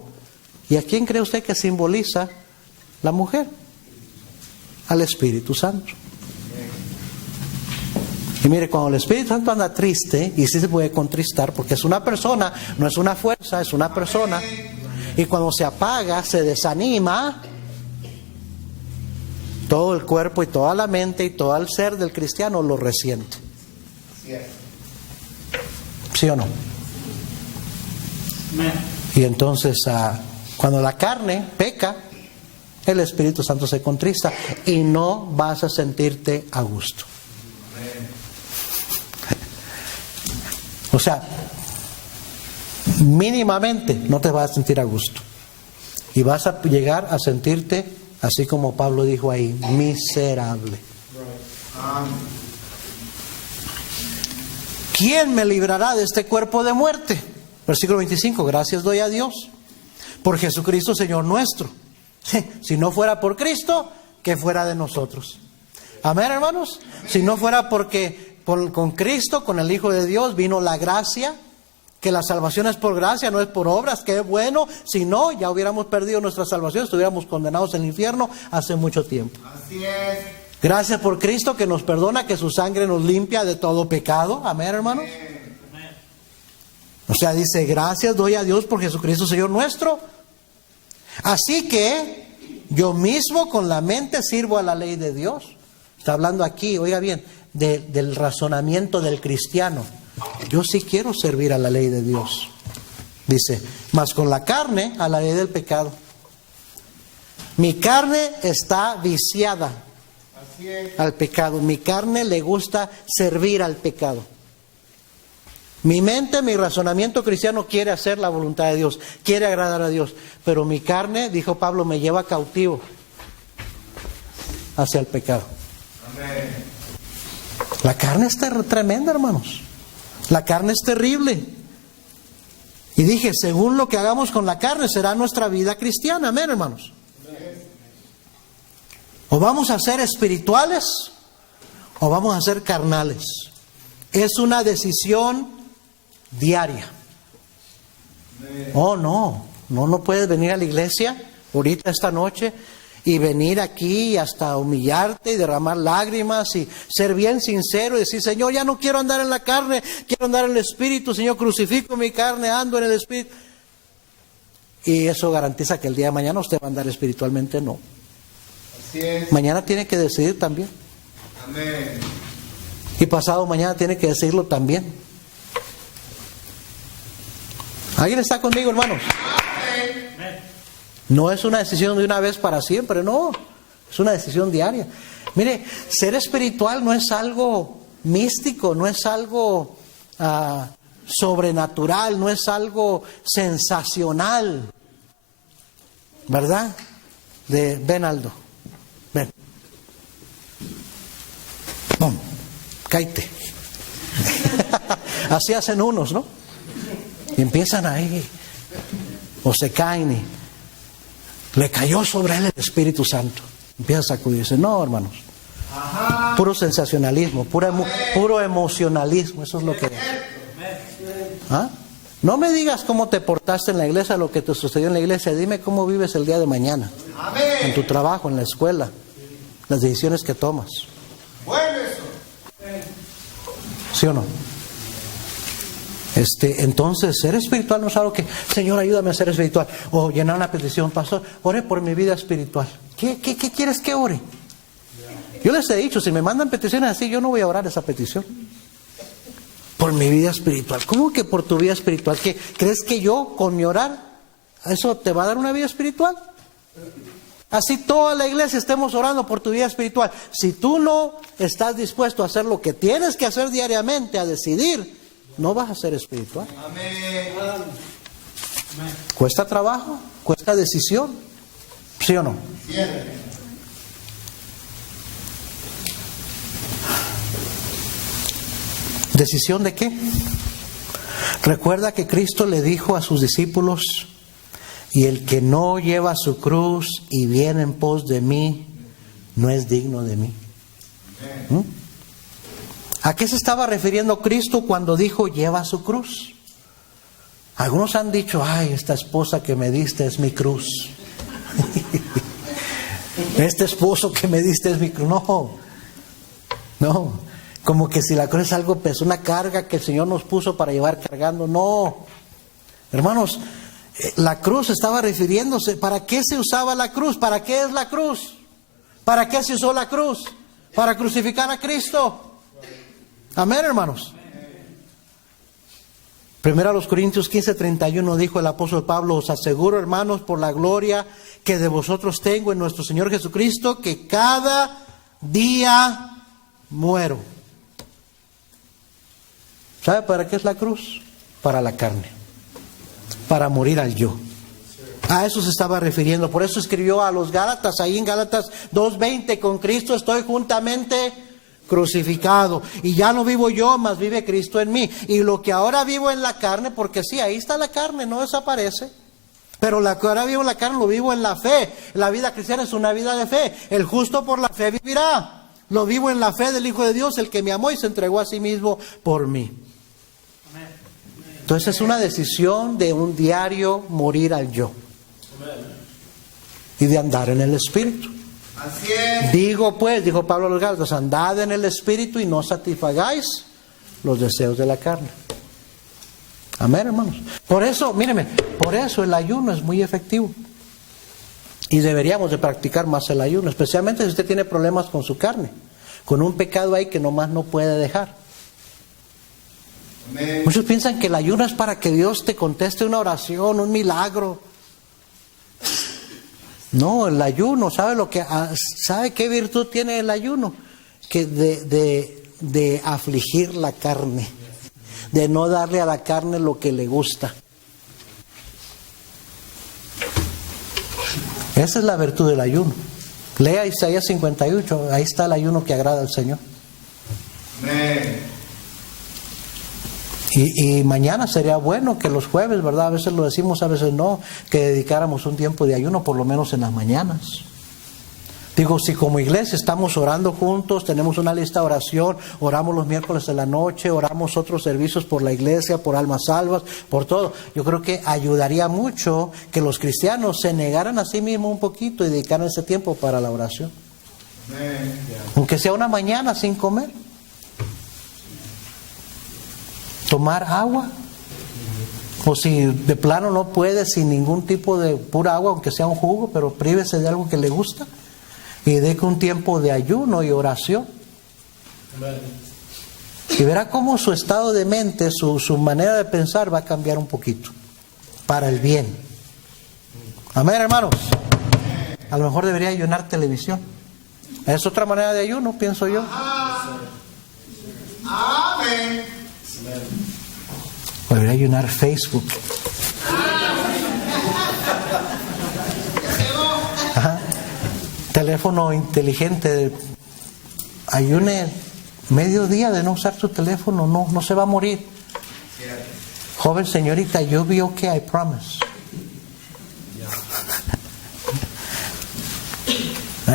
¿Y a quién cree usted que simboliza la mujer? Al Espíritu Santo. Y mire, cuando el Espíritu Santo anda triste, y sí se puede contristar, porque es una persona, no es una fuerza, es una persona. Y cuando se apaga, se desanima, todo el cuerpo y toda la mente y todo el ser del cristiano lo resiente. ¿Sí o no? Y entonces, cuando la carne peca, el Espíritu Santo se contrista y no vas a sentirte a gusto. O sea, mínimamente no te vas a sentir a gusto. Y vas a llegar a sentirte, así como Pablo dijo ahí, miserable. ¿Quién me librará de este cuerpo de muerte? Versículo 25, gracias doy a Dios por Jesucristo Señor nuestro. Si no fuera por Cristo, ¿qué fuera de nosotros? Amén, hermanos. Si no fuera porque con Cristo, con el Hijo de Dios, vino la gracia, que la salvación es por gracia, no es por obras, que es bueno. Si no, ya hubiéramos perdido nuestra salvación, estuviéramos condenados en el infierno hace mucho tiempo. Así es. Gracias por Cristo que nos perdona, que su sangre nos limpia de todo pecado. Amén, hermanos. O sea, dice, gracias doy a Dios por Jesucristo Señor nuestro. Así que yo mismo con la mente sirvo a la ley de Dios. Está hablando aquí, oiga bien, del razonamiento del cristiano. Yo sí quiero servir a la ley de Dios. Dice, mas con la carne a la ley del pecado. Mi carne está viciada al pecado. Mi carne le gusta servir al pecado. Mi mente, mi razonamiento cristiano quiere hacer la voluntad de Dios, quiere agradar a Dios. Pero mi carne, dijo Pablo, me lleva cautivo hacia el pecado. Amén. La carne es tremenda, hermanos. La carne es terrible. Y dije, según lo que hagamos con la carne, será nuestra vida cristiana. Amén, hermanos. O vamos a ser espirituales, o vamos a ser carnales. Es una decisión diaria. Oh, no puedes venir a la iglesia ahorita esta noche y venir aquí hasta humillarte y derramar lágrimas y ser bien sincero y decir, Señor, ya no quiero andar en la carne, quiero andar en el Espíritu. Señor, crucifico mi carne, ando en el Espíritu. Y eso garantiza que el día de mañana usted va a andar espiritualmente. No. Así es. Mañana tiene que decidir también. Amén. Y pasado mañana tiene que decirlo también. ¿Alguien está conmigo, hermanos? No es una decisión de una vez para siempre, no. Es una decisión diaria. Mire, ser espiritual no es algo místico, no es algo sobrenatural, no es algo sensacional, ¿verdad? Ven, Aldo, ven. ¡Pum! Cáete. Así hacen unos, ¿no? Y empiezan ahí, o se caen y le cayó sobre él el Espíritu Santo. Empieza a sacudirse. No, hermanos. Puro sensacionalismo, puro emocionalismo, eso es lo que es. ¿Ah? No me digas cómo te portaste en la iglesia, lo que te sucedió en la iglesia. Dime cómo vives el día de mañana, en tu trabajo, en la escuela, las decisiones que tomas. ¿Sí o no? Entonces, ser espiritual no es algo que, Señor, ayúdame a ser espiritual. O llenar una petición, pastor, ore por mi vida espiritual. ¿Qué quieres que ore? Yo les he dicho, si me mandan peticiones así, yo no voy a orar esa petición. Por mi vida espiritual. ¿Cómo que por tu vida espiritual? ¿Qué crees que yo, con mi orar, eso te va a dar una vida espiritual? Así toda la iglesia estemos orando por tu vida espiritual. Si tú no estás dispuesto a hacer lo que tienes que hacer diariamente, a decidir, no vas a ser espiritual. Amén. Cuesta trabajo, cuesta decisión. ¿Sí o no? ¿Decisión de qué? Recuerda que Cristo le dijo a sus discípulos: y el que no lleva su cruz y viene en pos de mí, no es digno de mí. ¿A qué se estaba refiriendo Cristo cuando dijo lleva su cruz? Algunos han dicho, ay, esta esposa que me diste es mi cruz. Este esposo que me diste es mi cruz. No, como que si la cruz es algo, pues una carga que el Señor nos puso para llevar cargando. No, hermanos, la cruz estaba refiriéndose, ¿para qué se usaba la cruz? ¿Para qué es la cruz? ¿Para qué se usó la cruz? Para crucificar a Cristo. Amén, hermanos. Primero a los Corintios 15:31 dijo el apóstol Pablo: os aseguro, hermanos, por la gloria que de vosotros tengo en nuestro Señor Jesucristo, que cada día muero. ¿Sabe para qué es la cruz? Para la carne, para morir al yo. A eso se estaba refiriendo. Por eso escribió a los Gálatas, ahí en Gálatas 2:20: con Cristo estoy juntamente crucificado, y ya no vivo yo, mas vive Cristo en mí. Y lo que ahora vivo en la carne, porque sí, ahí está la carne, no desaparece, pero lo que ahora vivo en la carne lo vivo en la fe. La vida cristiana es una vida de fe. El justo por la fe vivirá. Lo vivo en la fe del Hijo de Dios, el que me amó y se entregó a sí mismo por mí. Entonces es una decisión de un diario morir al yo y de andar en el Espíritu. Así es. Digo pues, dijo Pablo a los Gálatas, andad en el Espíritu y no satisfagáis los deseos de la carne. Amén, hermanos. Por eso, míreme, por eso el ayuno es muy efectivo. Y deberíamos de practicar más el ayuno, especialmente si usted tiene problemas con su carne, con un pecado ahí que nomás no puede dejar. Amén. Muchos piensan que el ayuno es para que Dios te conteste una oración, un milagro. No, el ayuno, ¿sabe qué virtud tiene el ayuno? Que de afligir la carne, de no darle a la carne lo que le gusta. Esa es la virtud del ayuno. Lea Isaías 58, ahí está el ayuno que agrada al Señor. Amén. Y mañana sería bueno que los jueves, ¿verdad? A veces lo decimos, a veces no, que dedicáramos un tiempo de ayuno, por lo menos en las mañanas. Digo, si como iglesia estamos orando juntos, tenemos una lista de oración, oramos los miércoles de la noche, oramos otros servicios por la iglesia, por almas salvas, por todo. Yo creo que ayudaría mucho que los cristianos se negaran a sí mismos un poquito y dedicaran ese tiempo para la oración. Amén. Aunque sea una mañana sin comer. Tomar agua, o si de plano no puede, sin ningún tipo de pura agua, aunque sea un jugo, pero prívese de algo que le gusta y deje un tiempo de ayuno y oración. Y verá cómo su estado de mente, su manera de pensar va a cambiar un poquito para el bien. Amén, hermanos. A lo mejor debería ayunar televisión. Es otra manera de ayuno, pienso yo. Amén. Podría ayunar Facebook. Ajá. Teléfono inteligente. Ayune mediodía de no usar su teléfono. No se va a morir. Joven señorita, you'll be okay, I promise.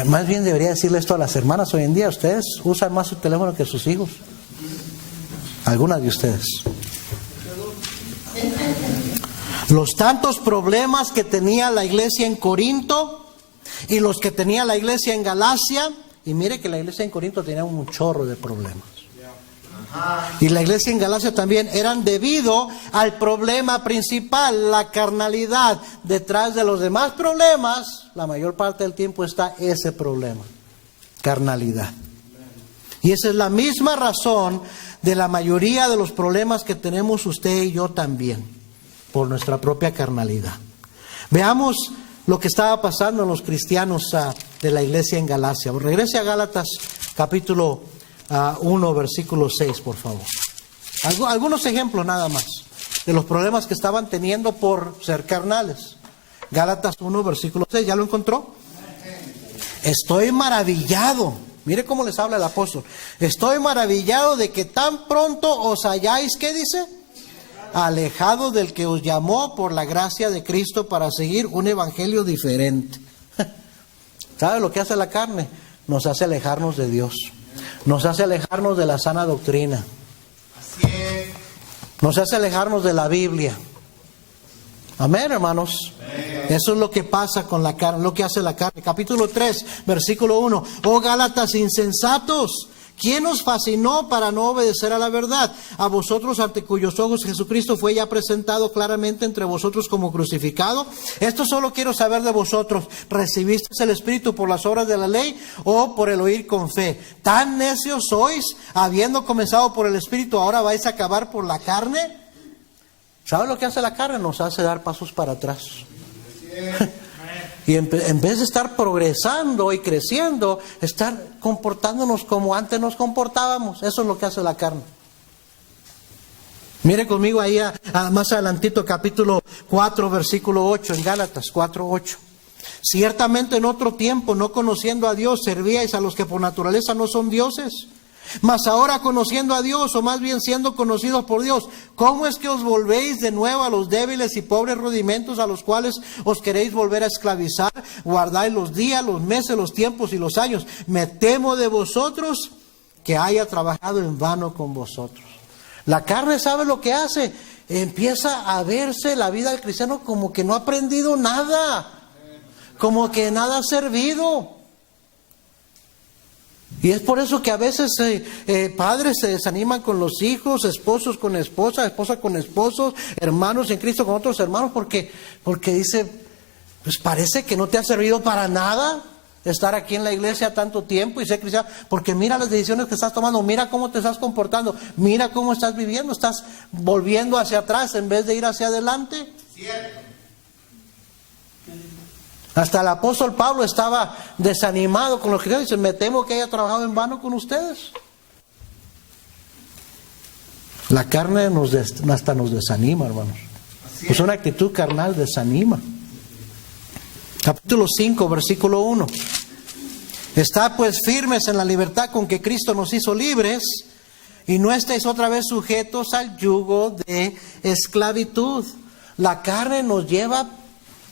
Más bien debería decirle esto a las hermanas hoy en día. Ustedes usan más su teléfono que sus hijos. Algunas de ustedes. Los tantos problemas que tenía la iglesia en Corinto y los que tenía la iglesia en Galacia. Y mire que la iglesia en Corinto tenía un chorro de problemas. Y la iglesia en Galacia también eran debido al problema principal, la carnalidad. Detrás de los demás problemas, la mayor parte del tiempo está ese problema, carnalidad. Y esa es la misma razón de la mayoría de los problemas que tenemos usted y yo también, por nuestra propia carnalidad. Veamos lo que estaba pasando en los cristianos de la iglesia en Galacia. Regrese a Gálatas capítulo 1, versículo 6, por favor. Algunos ejemplos nada más de los problemas que estaban teniendo por ser carnales. Gálatas 1, versículo 6, ¿ya lo encontró? Estoy maravillado. Mire cómo les habla el apóstol. Estoy maravillado de que tan pronto os hayáis, ¿qué dice? Alejado del que os llamó por la gracia de Cristo para seguir un evangelio diferente. ¿Sabe lo que hace la carne? Nos hace alejarnos de Dios. Nos hace alejarnos de la sana doctrina. Así es. Nos hace alejarnos de la Biblia. Amén, hermanos. Amén. Eso es lo que pasa con la carne, lo que hace la carne. Capítulo 3, versículo 1. Oh Gálatas insensatos, ¿quién os fascinó para no obedecer a la verdad? A vosotros ante cuyos ojos Jesucristo fue ya presentado claramente entre vosotros como crucificado. Esto solo quiero saber de vosotros. ¿Recibisteis el Espíritu por las obras de la ley o por el oír con fe? ¿Tan necios sois? Habiendo comenzado por el Espíritu, ¿ahora vais a acabar por la carne? ¿Sabe lo que hace la carne? Nos hace dar pasos para atrás. Y en vez de estar progresando y creciendo, estar comportándonos como antes nos comportábamos. Eso es lo que hace la carne. Mire conmigo ahí más adelantito, capítulo 4, versículo 8, en Gálatas 4, 8. Ciertamente en otro tiempo, no conociendo a Dios, servíais a los que por naturaleza no son dioses. Mas ahora conociendo a Dios, o más bien siendo conocidos por Dios, ¿cómo es que os volvéis de nuevo a los débiles y pobres rudimentos a los cuales os queréis volver a esclavizar? Guardáis los días, los meses, los tiempos y los años. Me temo de vosotros que haya trabajado en vano con vosotros. La carne, ¿sabe lo que hace? Empieza a verse la vida del cristiano como que no ha aprendido nada, como que nada ha servido. Y es por eso que a veces padres se desaniman con los hijos, esposos con esposas, esposas con esposos, hermanos en Cristo con otros hermanos, porque dice, pues parece que no te ha servido para nada estar aquí en la iglesia tanto tiempo y ser cristiano, porque mira las decisiones que estás tomando, mira cómo te estás comportando, mira cómo estás viviendo, estás volviendo hacia atrás en vez de ir hacia adelante. Cierto. Hasta el apóstol Pablo estaba desanimado con los cristianos. Dice, me temo que haya trabajado en vano con ustedes. La carne hasta nos desanima, hermanos. Pues una actitud carnal desanima. Capítulo 5, versículo 1. Estad pues firmes en la libertad con que Cristo nos hizo libres, y no estéis otra vez sujetos al yugo de esclavitud. La carne nos lleva,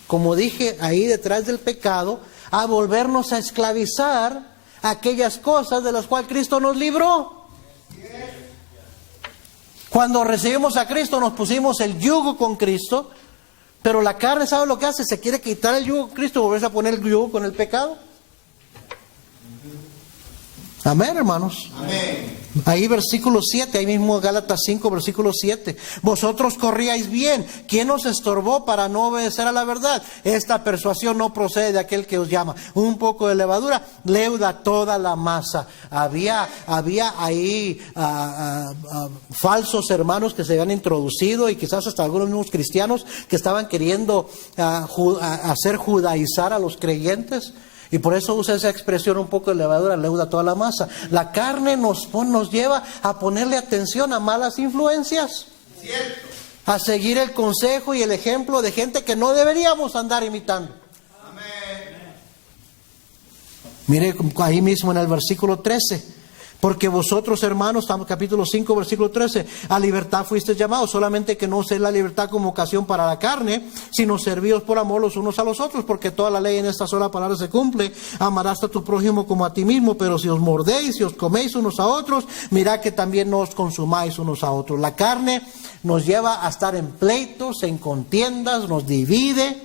como dije ahí detrás del pecado, a volvernos a esclavizar aquellas cosas de las cuales Cristo nos libró. Cuando recibimos a Cristo nos pusimos el yugo con Cristo, pero la carne, ¿sabe lo que hace? Se quiere quitar el yugo con Cristo y volverse a poner el yugo con el pecado. Amén, hermanos. Amén. Ahí versículo 7, ahí mismo Gálatas 5, versículo 7. Vosotros corríais bien. ¿Quién os estorbó para no obedecer a la verdad? Esta persuasión no procede de aquel que os llama. Un poco de levadura leuda toda la masa. Había ahí falsos hermanos que se habían introducido, y quizás hasta algunos mismos cristianos que estaban queriendo hacer judaizar a los creyentes. Y por eso usa esa expresión, un poco de levadura leuda toda la masa. La carne nos lleva a ponerle atención a malas influencias. Cierto. A seguir el consejo y el ejemplo de gente que no deberíamos andar imitando. Amén. Mire ahí mismo en el versículo 13. Porque vosotros, hermanos, capítulo 5, versículo 13, a libertad fuisteis llamados, solamente que no uséis la libertad como ocasión para la carne, sino servíos por amor los unos a los otros, porque toda la ley en esta sola palabra se cumple: amarás a tu prójimo como a ti mismo. Pero si os mordéis y os coméis unos a otros, mirad que también no os consumáis unos a otros. La carne nos lleva a estar en pleitos, en contiendas, nos divide.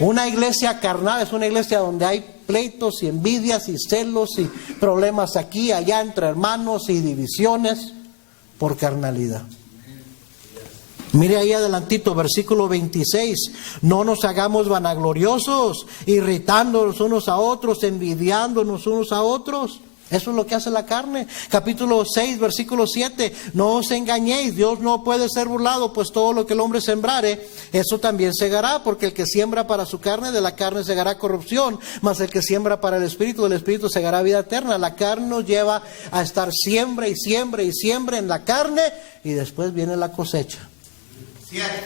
Una iglesia carnal es una iglesia donde hay pleitos y envidias y celos y problemas aquí, allá entre hermanos y divisiones por carnalidad. Mire ahí adelantito, versículo 26. No nos hagamos vanagloriosos, irritándonos unos a otros, envidiándonos unos a otros. Eso es lo que hace la carne. Capítulo 6, versículo 7. No os engañéis, Dios no puede ser burlado, pues todo lo que el hombre sembrare, eso también segará. Porque el que siembra para su carne, de la carne segará corrupción, mas el que siembra para el Espíritu, del Espíritu segará vida eterna. La carne nos lleva a estar siembra y siembra y siembra en la carne, y después viene la cosecha.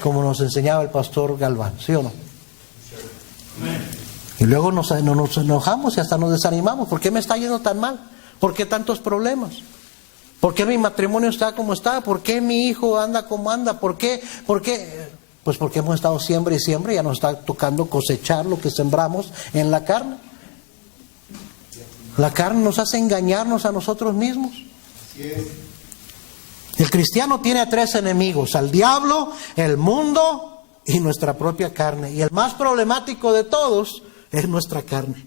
Como nos enseñaba el pastor Galván, ¿sí o no? Y luego nos enojamos y hasta nos desanimamos. ¿Por qué me está yendo tan mal? ¿Por qué tantos problemas? ¿Por qué mi matrimonio está como está? ¿Por qué mi hijo anda como anda? ¿Por qué? Pues porque hemos estado siembra y siembra y ya nos está tocando cosechar lo que sembramos en la carne. La carne nos hace engañarnos a nosotros mismos. El cristiano tiene a 3 enemigos: al diablo, el mundo y nuestra propia carne. Y el más problemático de todos es nuestra carne.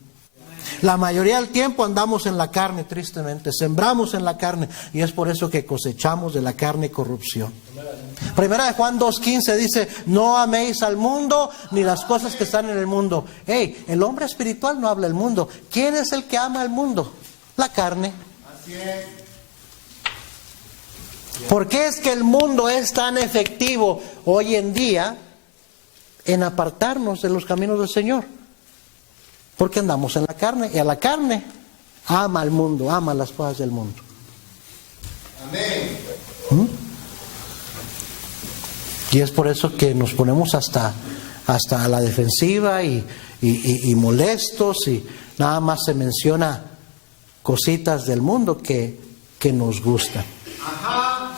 La mayoría del tiempo andamos en la carne, tristemente. Sembramos en la carne, y es por eso que cosechamos de la carne corrupción. Primera de Juan 2:15 dice: no améis al mundo ni las cosas que están en el mundo. El hombre espiritual no habla del mundo. ¿Quién es el que ama el mundo? La carne. Así es. ¿Por qué es que el mundo es tan efectivo hoy en día en apartarnos de los caminos del Señor? Porque andamos en la carne, y a la carne ama al mundo, ama las cosas del mundo. Amén. Y es por eso que nos ponemos hasta a la defensiva y molestos, y nada más se menciona cositas del mundo que nos gustan. Ajá.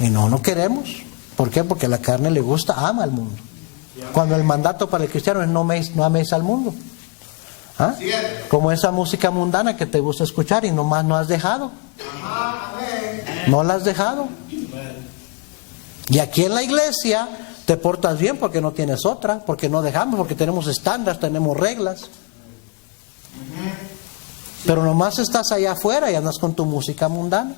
Y no queremos. ¿Por qué? Porque a la carne le gusta, ama al mundo. Cuando el mandato para el cristiano es no améis al mundo. ¿Ah? Como esa música mundana que te gusta escuchar y nomás no has dejado. Ajá. Amén. No la has dejado. Y aquí en la iglesia te portas bien porque no tienes otra, porque no dejamos, porque tenemos estándares, tenemos reglas. Pero nomás estás allá afuera y andas con tu música mundana.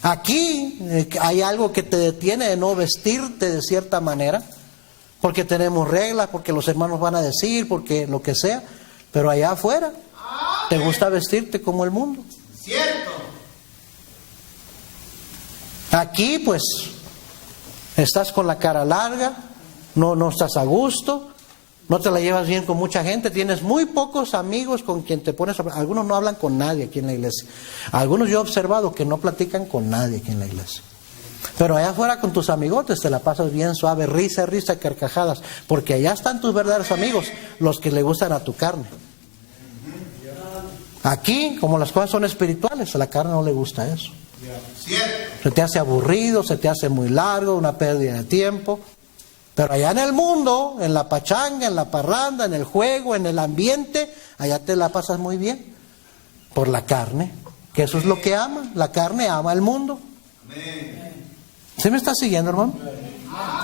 Aquí hay algo que te detiene de no vestirte de cierta manera, porque tenemos reglas, porque los hermanos van a decir, porque lo que sea. Pero allá afuera te gusta vestirte como el mundo. Cierto. Aquí pues estás con la cara larga, no estás a gusto, no te la llevas bien con mucha gente, tienes muy pocos amigos con quien te pones a hablar. Algunos no hablan con nadie aquí en la iglesia. Algunos yo he observado que no platican con nadie aquí en la iglesia. Pero allá afuera con tus amigotes te la pasas bien suave, risa, carcajadas, porque allá están tus verdaderos amigos, los que le gustan a tu carne. Aquí, como las cosas son espirituales, a la carne no le gusta eso. Se te hace aburrido, se te hace muy largo, una pérdida de tiempo. Pero allá en el mundo, en la pachanga, en la parranda, en el juego, en el ambiente, allá te la pasas muy bien. Por la carne, que eso es lo que ama. La carne ama el mundo. ¿Sí me está siguiendo, hermano?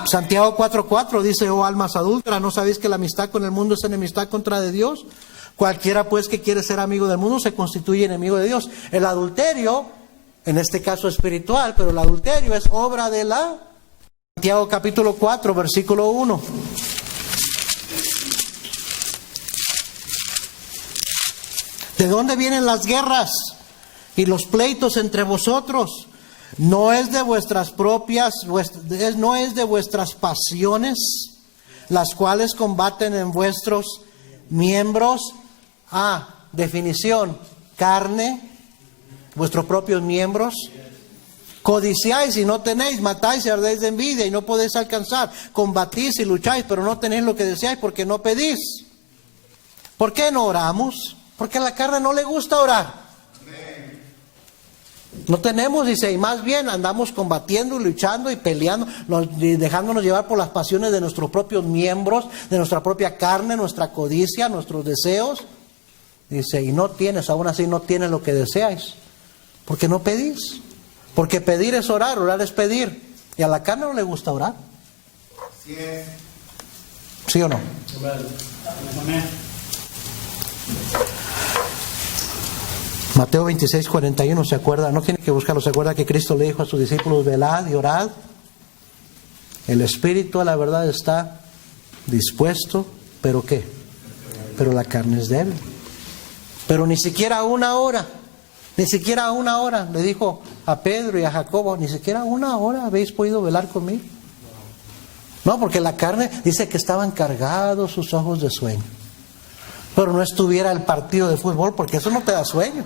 Santiago 4:4 dice: oh almas adúlteras, ¿no sabéis que la amistad con el mundo es enemistad contra de Dios? Cualquiera pues que quiere ser amigo del mundo se constituye enemigo de Dios. El adulterio, en este caso espiritual, pero el adulterio es obra de la... Santiago capítulo 4, versículo 1. ¿De dónde vienen las guerras y los pleitos entre vosotros? No es de vuestras pasiones, las cuales combaten en vuestros miembros. Definición, carne, vuestros propios miembros. Codiciáis y no tenéis, matáis y ardéis de envidia y no podéis alcanzar. Combatís y lucháis, pero no tenéis lo que deseáis porque no pedís. ¿Por qué no oramos? Porque a la carne no le gusta orar. No tenemos, dice, y más bien andamos combatiendo y luchando y peleando, y dejándonos llevar por las pasiones de nuestros propios miembros, de nuestra propia carne, nuestra codicia, nuestros deseos. Dice, y no tienes, aún así no tienes lo que deseáis, porque no pedís. Porque pedir es orar, orar es pedir. Y a la carne no le gusta orar. ¿Sí o no? Amén. Mateo 26, 41, ¿se acuerda? No tiene que buscarlo, ¿se acuerda que Cristo le dijo a sus discípulos, velad y orad? El espíritu a la verdad está dispuesto, ¿pero qué? Pero la carne es débil. Pero ni siquiera una hora le dijo a Pedro y a Jacobo, ni siquiera una hora habéis podido velar conmigo. No, porque la carne dice que estaban cargados sus ojos de sueño. Pero no estuviera el partido de fútbol, porque eso no te da sueño.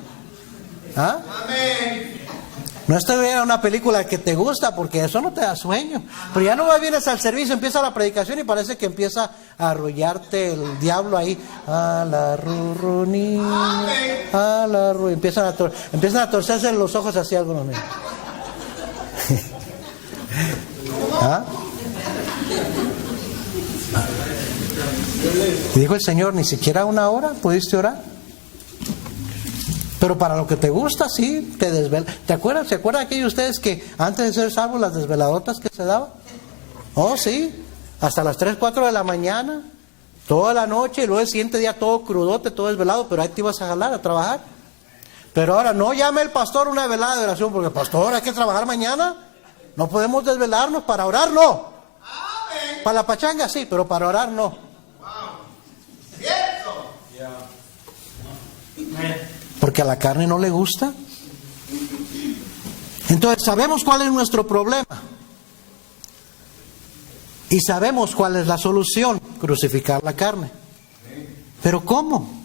No estuviera una película que te gusta, porque eso no te da sueño. Pero ya no vienes al servicio, empieza la predicación y parece que empieza a arrullarte el diablo ahí. Empiezan a torcerse los ojos así algunos niños. Y dijo el Señor, ni siquiera una hora pudiste orar. Pero para lo que te gusta, sí, te desvela. ¿Se acuerdan aquellos de ustedes que antes de ser salvos las desveladotas que se daban? Oh, sí, hasta las 3, 4 de la mañana, toda la noche, y luego el siguiente día todo crudote, todo desvelado, pero ahí te ibas a jalar, a trabajar. Pero ahora no llame el pastor una velada de oración, porque pastor, hay que trabajar mañana. No podemos desvelarnos para orar, no. Para la pachanga sí, pero para orar no. Porque a la carne no le gusta. Entonces sabemos cuál es nuestro problema. Y sabemos cuál es la solución: crucificar la carne. Pero ¿cómo?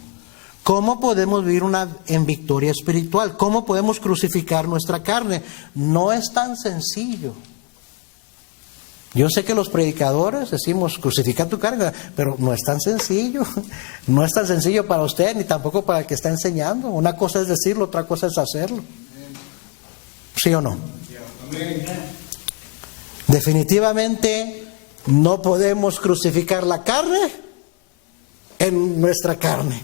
¿Cómo podemos vivir en victoria espiritual? ¿Cómo podemos crucificar nuestra carne? No es tan sencillo. Yo sé que los predicadores decimos crucifica tu carne, pero no es tan sencillo. No es tan sencillo para usted ni tampoco para el que está enseñando. Una cosa es decirlo, otra cosa es hacerlo. ¿Sí o no? Definitivamente no podemos crucificar la carne en nuestra carne.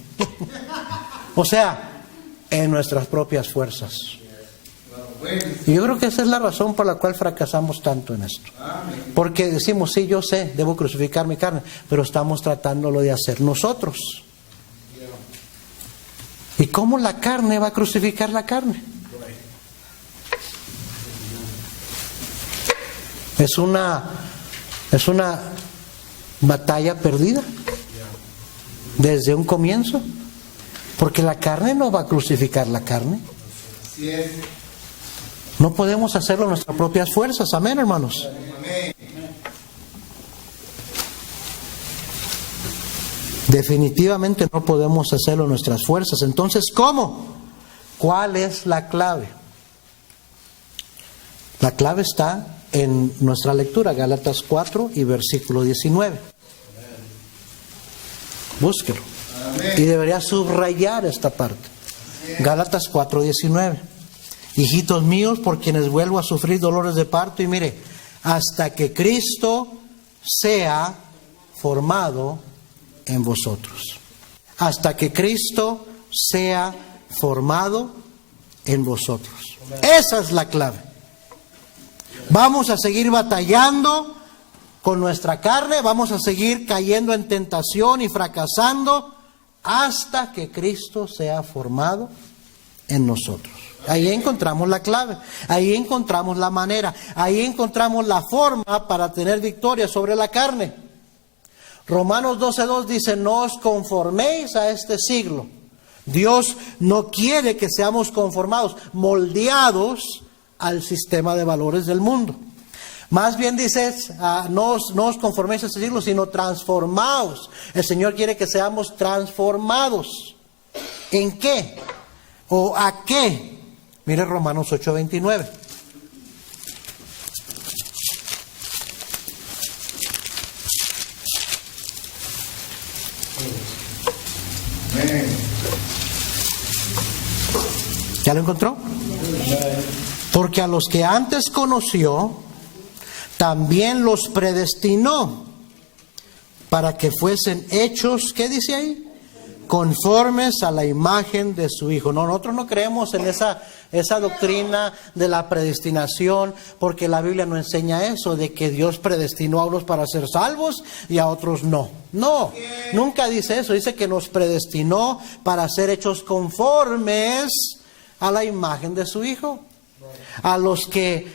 O sea, en nuestras propias fuerzas. Y yo creo que esa es la razón por la cual fracasamos tanto en esto. Porque decimos, sí, yo sé, debo crucificar mi carne, pero estamos tratándolo de hacer nosotros. ¿Y cómo la carne va a crucificar la carne? Es una batalla perdida desde un comienzo, porque la carne no va a crucificar la carne. No podemos hacerlo en nuestras propias fuerzas. Amén, hermanos. Definitivamente no podemos hacerlo en nuestras fuerzas. Entonces, ¿cómo? ¿Cuál es la clave? La clave está en nuestra lectura, Gálatas 4 y versículo 19. Búsquelo. Y debería subrayar esta parte. Gálatas 4, 19. Hijitos míos, por quienes vuelvo a sufrir dolores de parto, y mire, hasta que Cristo sea formado en vosotros. Hasta que Cristo sea formado en vosotros. Esa es la clave. Vamos a seguir batallando con nuestra carne, vamos a seguir cayendo en tentación y fracasando hasta que Cristo sea formado en nosotros. Ahí encontramos la clave, ahí encontramos la manera, ahí encontramos la forma para tener victoria sobre la carne. Romanos 12:2 dice, no os conforméis a este siglo. Dios no quiere que seamos conformados, moldeados al sistema de valores del mundo. Más bien dice, no os conforméis a este siglo, sino transformaos. El Señor quiere que seamos transformados. ¿En qué? ¿O a qué? Mire Romanos 8:29. ¿Ya lo encontró? Porque a los que antes conoció, también los predestinó para que fuesen hechos, ¿qué dice ahí? Conformes a la imagen de su Hijo. No, nosotros no creemos en esa doctrina de la predestinación, porque la Biblia no enseña eso, de que Dios predestinó a unos para ser salvos y a otros no. No, nunca dice eso. Dice que nos predestinó para ser hechos conformes a la imagen de su Hijo. A los que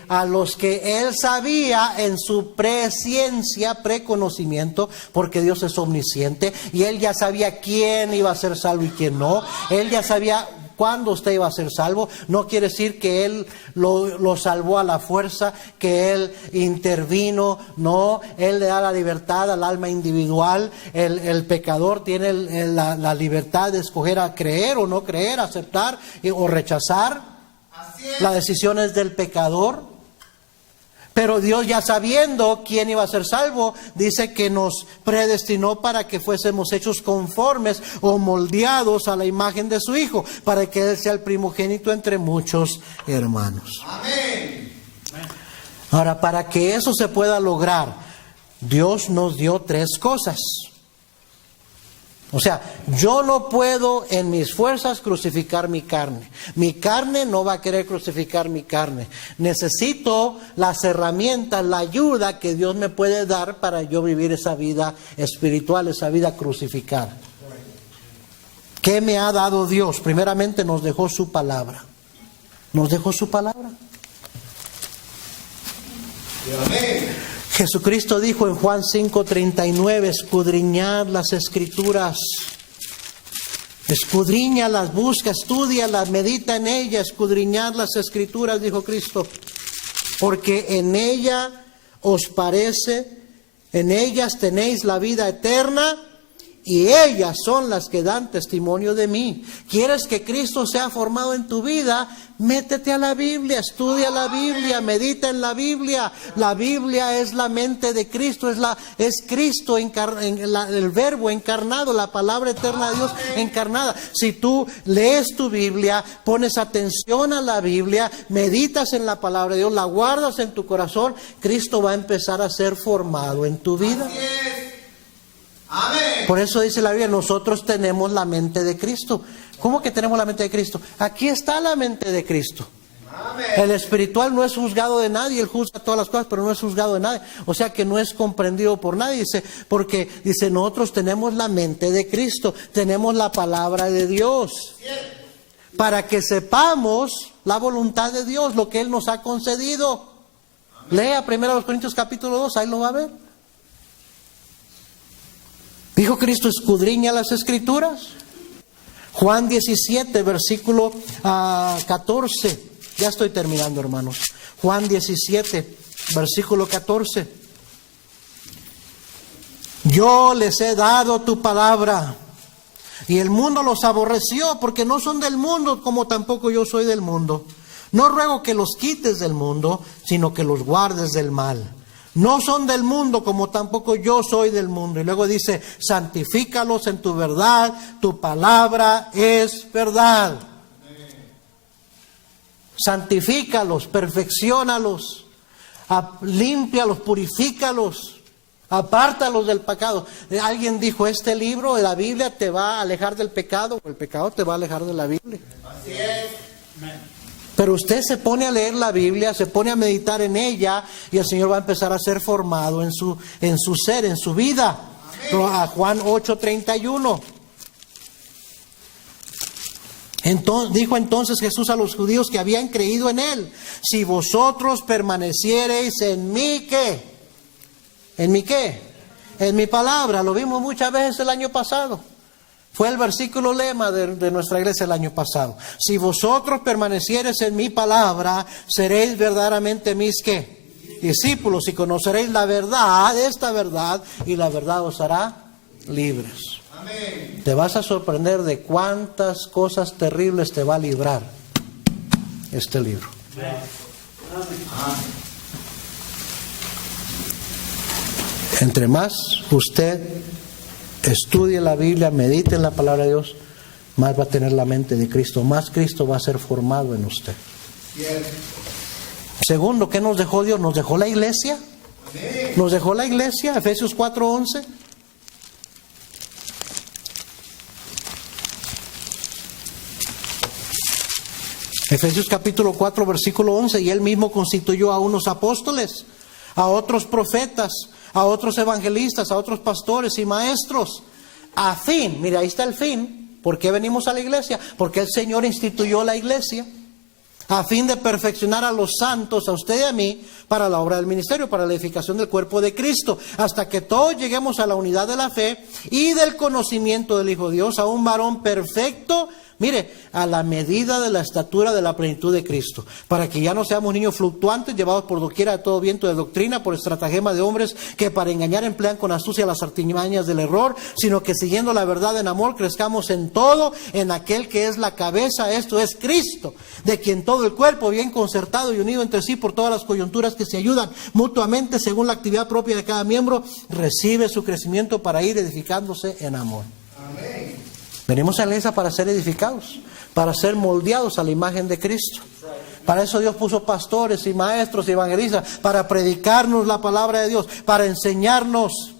Él sabía en su presciencia, preconocimiento, porque Dios es omnisciente y Él ya sabía quién iba a ser salvo y quién no. Él ya sabía cuándo usted iba a ser salvo. No quiere decir que Él lo salvó a la fuerza, que Él intervino. No, Él le da la libertad al alma individual. El pecador tiene la libertad de escoger a creer o no creer, aceptar o rechazar. La decisión es del pecador. Pero Dios, ya sabiendo quién iba a ser salvo, dice que nos predestinó para que fuésemos hechos conformes o moldeados a la imagen de su Hijo, para que Él sea el primogénito entre muchos hermanos. Amén. Ahora, para que eso se pueda lograr, Dios nos dio tres cosas. O sea, yo no puedo en mis fuerzas crucificar mi carne. Mi carne no va a querer crucificar mi carne. Necesito las herramientas, la ayuda que Dios me puede dar para yo vivir esa vida espiritual, esa vida crucificada. ¿Qué me ha dado Dios? Primeramente nos dejó su palabra. Nos dejó su palabra. Amén. Jesucristo dijo en Juan 5:39, escudriñad las Escrituras, escudriñalas, busca, estúdialas, medita en ellas, escudriñad las Escrituras, dijo Cristo, porque en ellas tenéis la vida eterna y ellas son las que dan testimonio de mí. ¿Quieres que Cristo sea formado en tu vida? Métete a la Biblia, estudia la Biblia, medita en la Biblia. La Biblia es la mente de Cristo, es Cristo, el Verbo encarnado, la palabra eterna de Dios encarnada. Si tú lees tu Biblia, pones atención a la Biblia, meditas en la palabra de Dios, la guardas en tu corazón, Cristo va a empezar a ser formado en tu vida. Amén. Por eso dice la Biblia, nosotros tenemos la mente de Cristo. ¿Cómo que tenemos la mente de Cristo? Aquí está la mente de Cristo. Amén. El espiritual no es juzgado de nadie, Él juzga todas las cosas, pero no es juzgado de nadie. O sea que no es comprendido por nadie, porque dice, nosotros tenemos la mente de Cristo, tenemos la palabra de Dios, para que sepamos la voluntad de Dios, lo que Él nos ha concedido. Amén. Lea 1 Corintios capítulo 2, ahí lo va a ver. Dijo Cristo, escudriña las Escrituras. Juan 17, versículo 14. Ya estoy terminando, hermanos. Juan 17, versículo 14. Yo les he dado tu palabra, y el mundo los aborreció, porque no son del mundo, como tampoco yo soy del mundo. No ruego que los quites del mundo, sino que los guardes del mal. No son del mundo, como tampoco yo soy del mundo. Y luego dice, santifícalos en tu verdad, tu palabra es verdad. Santifícalos, perfecciónalos, límpialos, purifícalos, apártalos del pecado. Alguien dijo, este libro de la Biblia te va a alejar del pecado, o el pecado te va a alejar de la Biblia. Así es. Amén. Pero usted se pone a leer la Biblia, se pone a meditar en ella, y el Señor va a empezar a ser formado en su ser, en su vida. A Juan 8:31. Dijo entonces Jesús a los judíos que habían creído en Él, si vosotros permaneciereis en mí, ¿qué? ¿En mí qué? En mi palabra. Lo vimos muchas veces el año pasado. Fue el versículo lema de nuestra iglesia el año pasado. Si vosotros permaneciereis en mi palabra, seréis verdaderamente mis ¿qué? discípulos y conoceréis la verdad, esta verdad, y la verdad os hará libres. Amén. Te vas a sorprender de cuántas cosas terribles te va a librar este libro. Amén. Entre más usted estudie la Biblia, medite en la palabra de Dios, más va a tener la mente de Cristo, más Cristo va a ser formado en usted. Segundo, ¿qué nos dejó Dios? ¿Nos dejó la iglesia? ¿Nos dejó la iglesia? Efesios 4:11. Efesios capítulo 4, versículo 11. Y Él mismo constituyó a unos apóstoles, a otros profetas, a otros evangelistas, a otros pastores y maestros, a fin, mira, ahí está el fin. ¿Por qué venimos a la iglesia? Porque el Señor instituyó la iglesia, a fin de perfeccionar a los santos, a usted y a mí, para la obra del ministerio, para la edificación del cuerpo de Cristo, hasta que todos lleguemos a la unidad de la fe y del conocimiento del Hijo de Dios, a un varón perfecto, mire, a la medida de la estatura de la plenitud de Cristo, para que ya no seamos niños fluctuantes, llevados por doquiera de todo viento de doctrina, por estratagema de hombres que para engañar emplean con astucia las artimañas del error, sino que siguiendo la verdad en amor, crezcamos en todo, en aquel que es la cabeza, esto es Cristo, de quien todo el cuerpo, bien concertado y unido entre sí por todas las coyunturas que se ayudan mutuamente según la actividad propia de cada miembro, recibe su crecimiento para ir edificándose en amor. Amén. Venimos a la iglesia para ser edificados, para ser moldeados a la imagen de Cristo. Para eso Dios puso pastores y maestros y evangelistas, para predicarnos la palabra de Dios, para enseñarnos.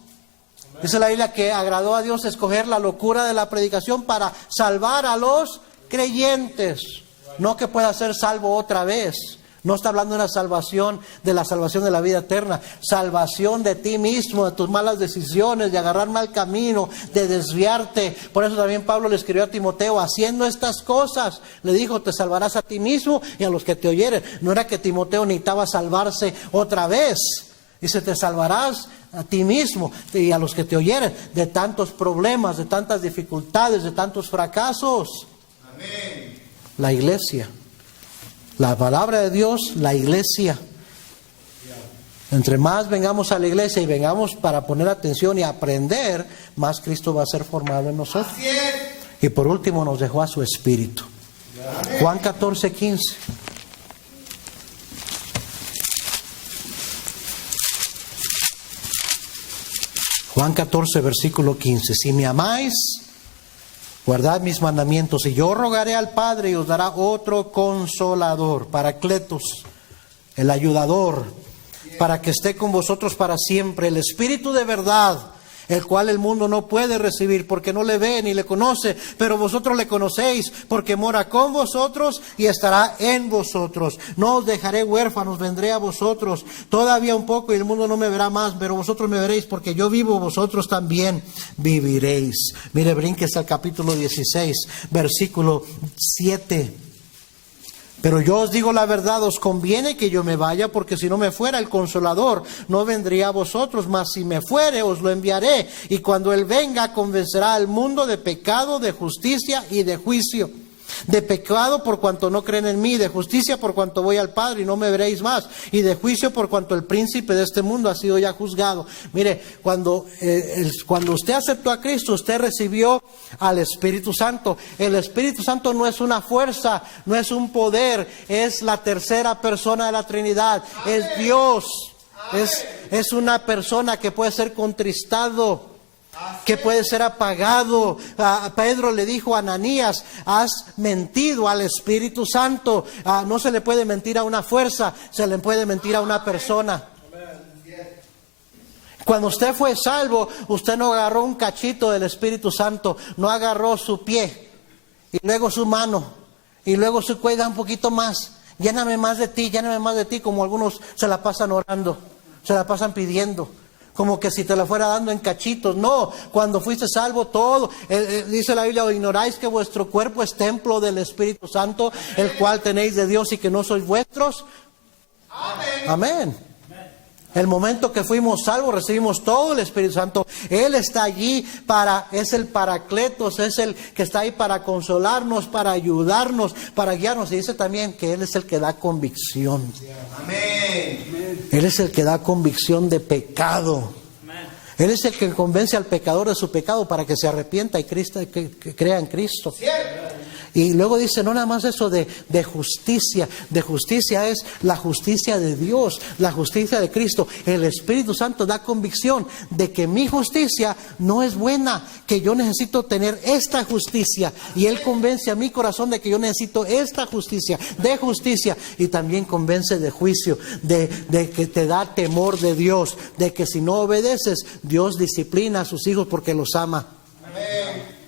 Dice la Biblia que agradó a Dios escoger la locura de la predicación para salvar a los creyentes. No que pueda ser salvo otra vez. No está hablando de una salvación, de la salvación de la vida eterna. Salvación de ti mismo, de tus malas decisiones, de agarrar mal camino, de desviarte. Por eso también Pablo le escribió a Timoteo, haciendo estas cosas, le dijo, te salvarás a ti mismo y a los que te oyeren. No era que Timoteo necesitaba salvarse otra vez. Dice, te salvarás a ti mismo y a los que te oyeren de tantos problemas, de tantas dificultades, de tantos fracasos. Amén. La iglesia. La palabra de Dios, la iglesia. Entre más vengamos a la iglesia y vengamos para poner atención y aprender, más Cristo va a ser formado en nosotros. Y por último nos dejó a su Espíritu. Juan 14:15. Juan 14, versículo 15. Si me amáis, guardad mis mandamientos, y yo rogaré al Padre y os dará otro consolador, Paracletos, el ayudador, para que esté con vosotros para siempre, el Espíritu de verdad, el cual el mundo no puede recibir porque no le ve ni le conoce, pero vosotros le conocéis porque mora con vosotros y estará en vosotros. No os dejaré huérfanos, vendré a vosotros. Todavía un poco y el mundo no me verá más, pero vosotros me veréis porque yo vivo, vosotros también viviréis. Mire, brinques al capítulo 16, versículo 7. Pero yo os digo la verdad, os conviene que yo me vaya, porque si no me fuera el Consolador, no vendría a vosotros, mas si me fuere, os lo enviaré. Y cuando Él venga, convencerá al mundo de pecado, de justicia y de juicio. De pecado por cuanto no creen en mí, de justicia por cuanto voy al Padre y no me veréis más, y de juicio por cuanto el príncipe de este mundo ha sido ya juzgado. Mire, cuando usted aceptó a Cristo, usted recibió al Espíritu Santo. El Espíritu Santo no es una fuerza, no es un poder, es la tercera persona de la Trinidad, es Dios, es una persona que puede ser contristado, que puede ser apagado. Pedro le dijo a Ananías, has mentido al Espíritu Santo. No se le puede mentir a una fuerza, se le puede mentir a una persona. Cuando usted fue salvo, usted no agarró un cachito del Espíritu Santo, no agarró su pie, y luego su mano, y luego su cuello un poquito más. Lléname más de ti, como algunos se la pasan orando, se la pasan pidiendo. Como que si te la fuera dando en cachitos. No, cuando fuiste salvo todo. Dice la Biblia, ¿o ignoráis que vuestro cuerpo es templo del Espíritu Santo, el cual tenéis de Dios y que no sois vuestros? Amén. Amén. El momento que fuimos salvos, recibimos todo el Espíritu Santo. Él está allí es el Paracletos, es el que está ahí para consolarnos, para ayudarnos, para guiarnos. Y dice también que Él es el que da convicción. Amén. Él es el que da convicción de pecado. Él es el que convence al pecador de su pecado para que se arrepienta y que crea en Cristo. Y luego dice, no nada más eso de justicia. De justicia es la justicia de Dios, la justicia de Cristo. El Espíritu Santo da convicción de que mi justicia no es buena, que yo necesito tener esta justicia. Y Él convence a mi corazón de que yo necesito esta justicia, de justicia. Y también convence de juicio, de que te da temor de Dios, de que si no obedeces, Dios disciplina a sus hijos porque los ama. Amén.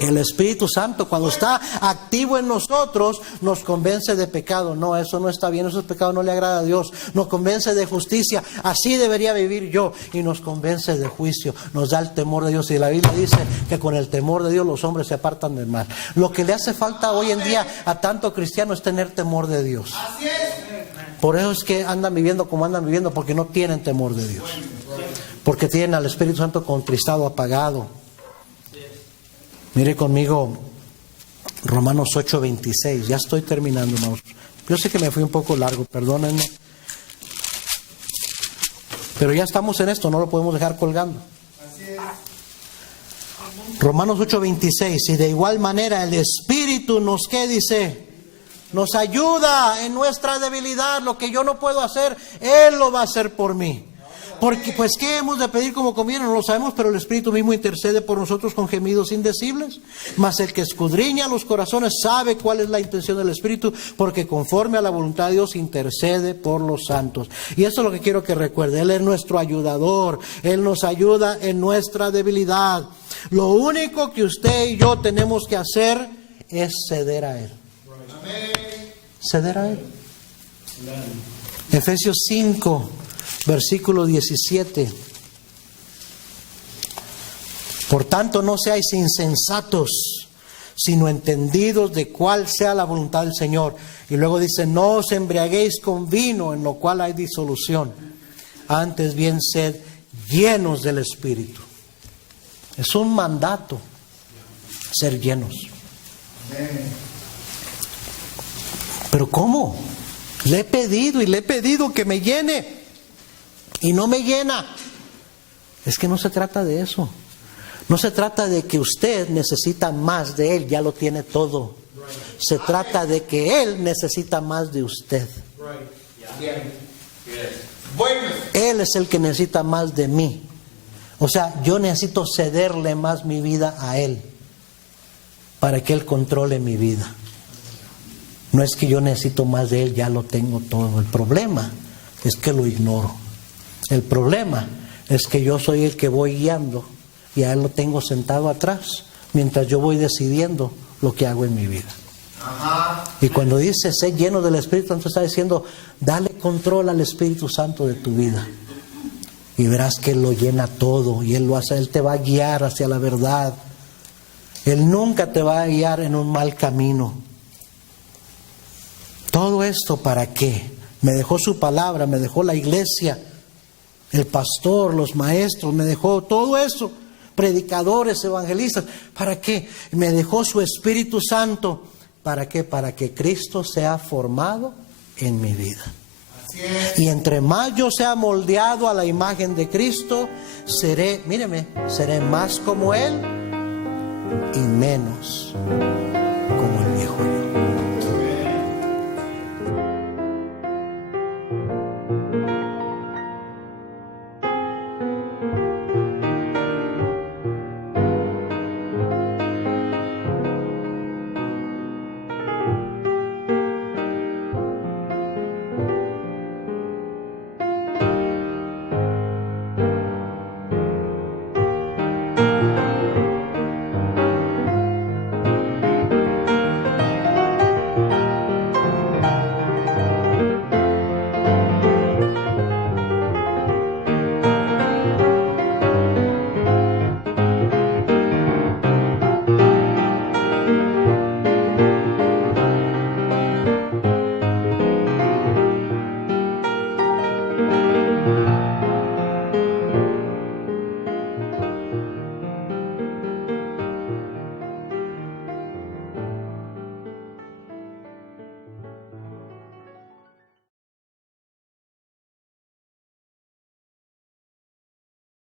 El Espíritu Santo, cuando está activo en nosotros, nos convence de pecado. No, eso no está bien, eso es pecado, no le agrada a Dios. Nos convence de justicia, así debería vivir yo. Y nos convence de juicio, nos da el temor de Dios. Y la Biblia dice que con el temor de Dios los hombres se apartan del mal. Lo que le hace falta hoy en día a tanto cristiano es tener temor de Dios. Por eso es que andan viviendo como andan viviendo, porque no tienen temor de Dios. Porque tienen al Espíritu Santo contristado, apagado. Mire conmigo Romanos 8:26. Ya estoy terminando, hermanos. Yo sé que me fui un poco largo, perdónenme. Pero ya estamos en esto, no lo podemos dejar colgando. Romanos 8:26. Y de igual manera el Espíritu nos, ¿qué dice? Nos ayuda en nuestra debilidad. Lo que yo no puedo hacer, Él lo va a hacer por mí. Porque pues ¿qué hemos de pedir como conviene? No lo sabemos, pero el Espíritu mismo intercede por nosotros con gemidos indecibles. Mas el que escudriña los corazones sabe cuál es la intención del Espíritu, porque conforme a la voluntad de Dios intercede por los santos. Y eso es lo que quiero que recuerde. Él es nuestro ayudador. Él nos ayuda en nuestra debilidad. Lo único que usted y yo tenemos que hacer es ceder a Él. Ceder a Él. Efesios 5. Versículo 17. Por tanto, no seáis insensatos, sino entendidos de cuál sea la voluntad del Señor. Y luego dice, no os embriaguéis con vino, en lo cual hay disolución. Antes bien, sed llenos del Espíritu. Es un mandato ser llenos. Pero ¿cómo? Le he pedido que me llene. Y no me llena. Es que no se trata de eso. No se trata de que usted necesita más de Él, ya lo tiene todo. Se trata de que Él necesita más de usted. Él es el que necesita más de mí. O sea, yo necesito cederle más mi vida a Él para que Él controle mi vida. No es que yo necesito más de Él, ya lo tengo todo. El problema es que lo ignoro. El problema es que yo soy el que voy guiando y a Él lo tengo sentado atrás mientras yo voy decidiendo lo que hago en mi vida. Y cuando dice sé lleno del Espíritu Santo, está diciendo dale control al Espíritu Santo de tu vida y verás que Él lo llena todo y Él lo hace. Él te va a guiar hacia la verdad. Él nunca te va a guiar en un mal camino. Todo esto ¿para qué? Me dejó su palabra, me dejó la iglesia, el pastor, los maestros, me dejó todo eso, predicadores, evangelistas. ¿Para qué? Me dejó su Espíritu Santo. ¿Para qué? Para que Cristo sea formado en mi vida. Así es. Y entre más yo sea moldeado a la imagen de Cristo, seré más como Él y menos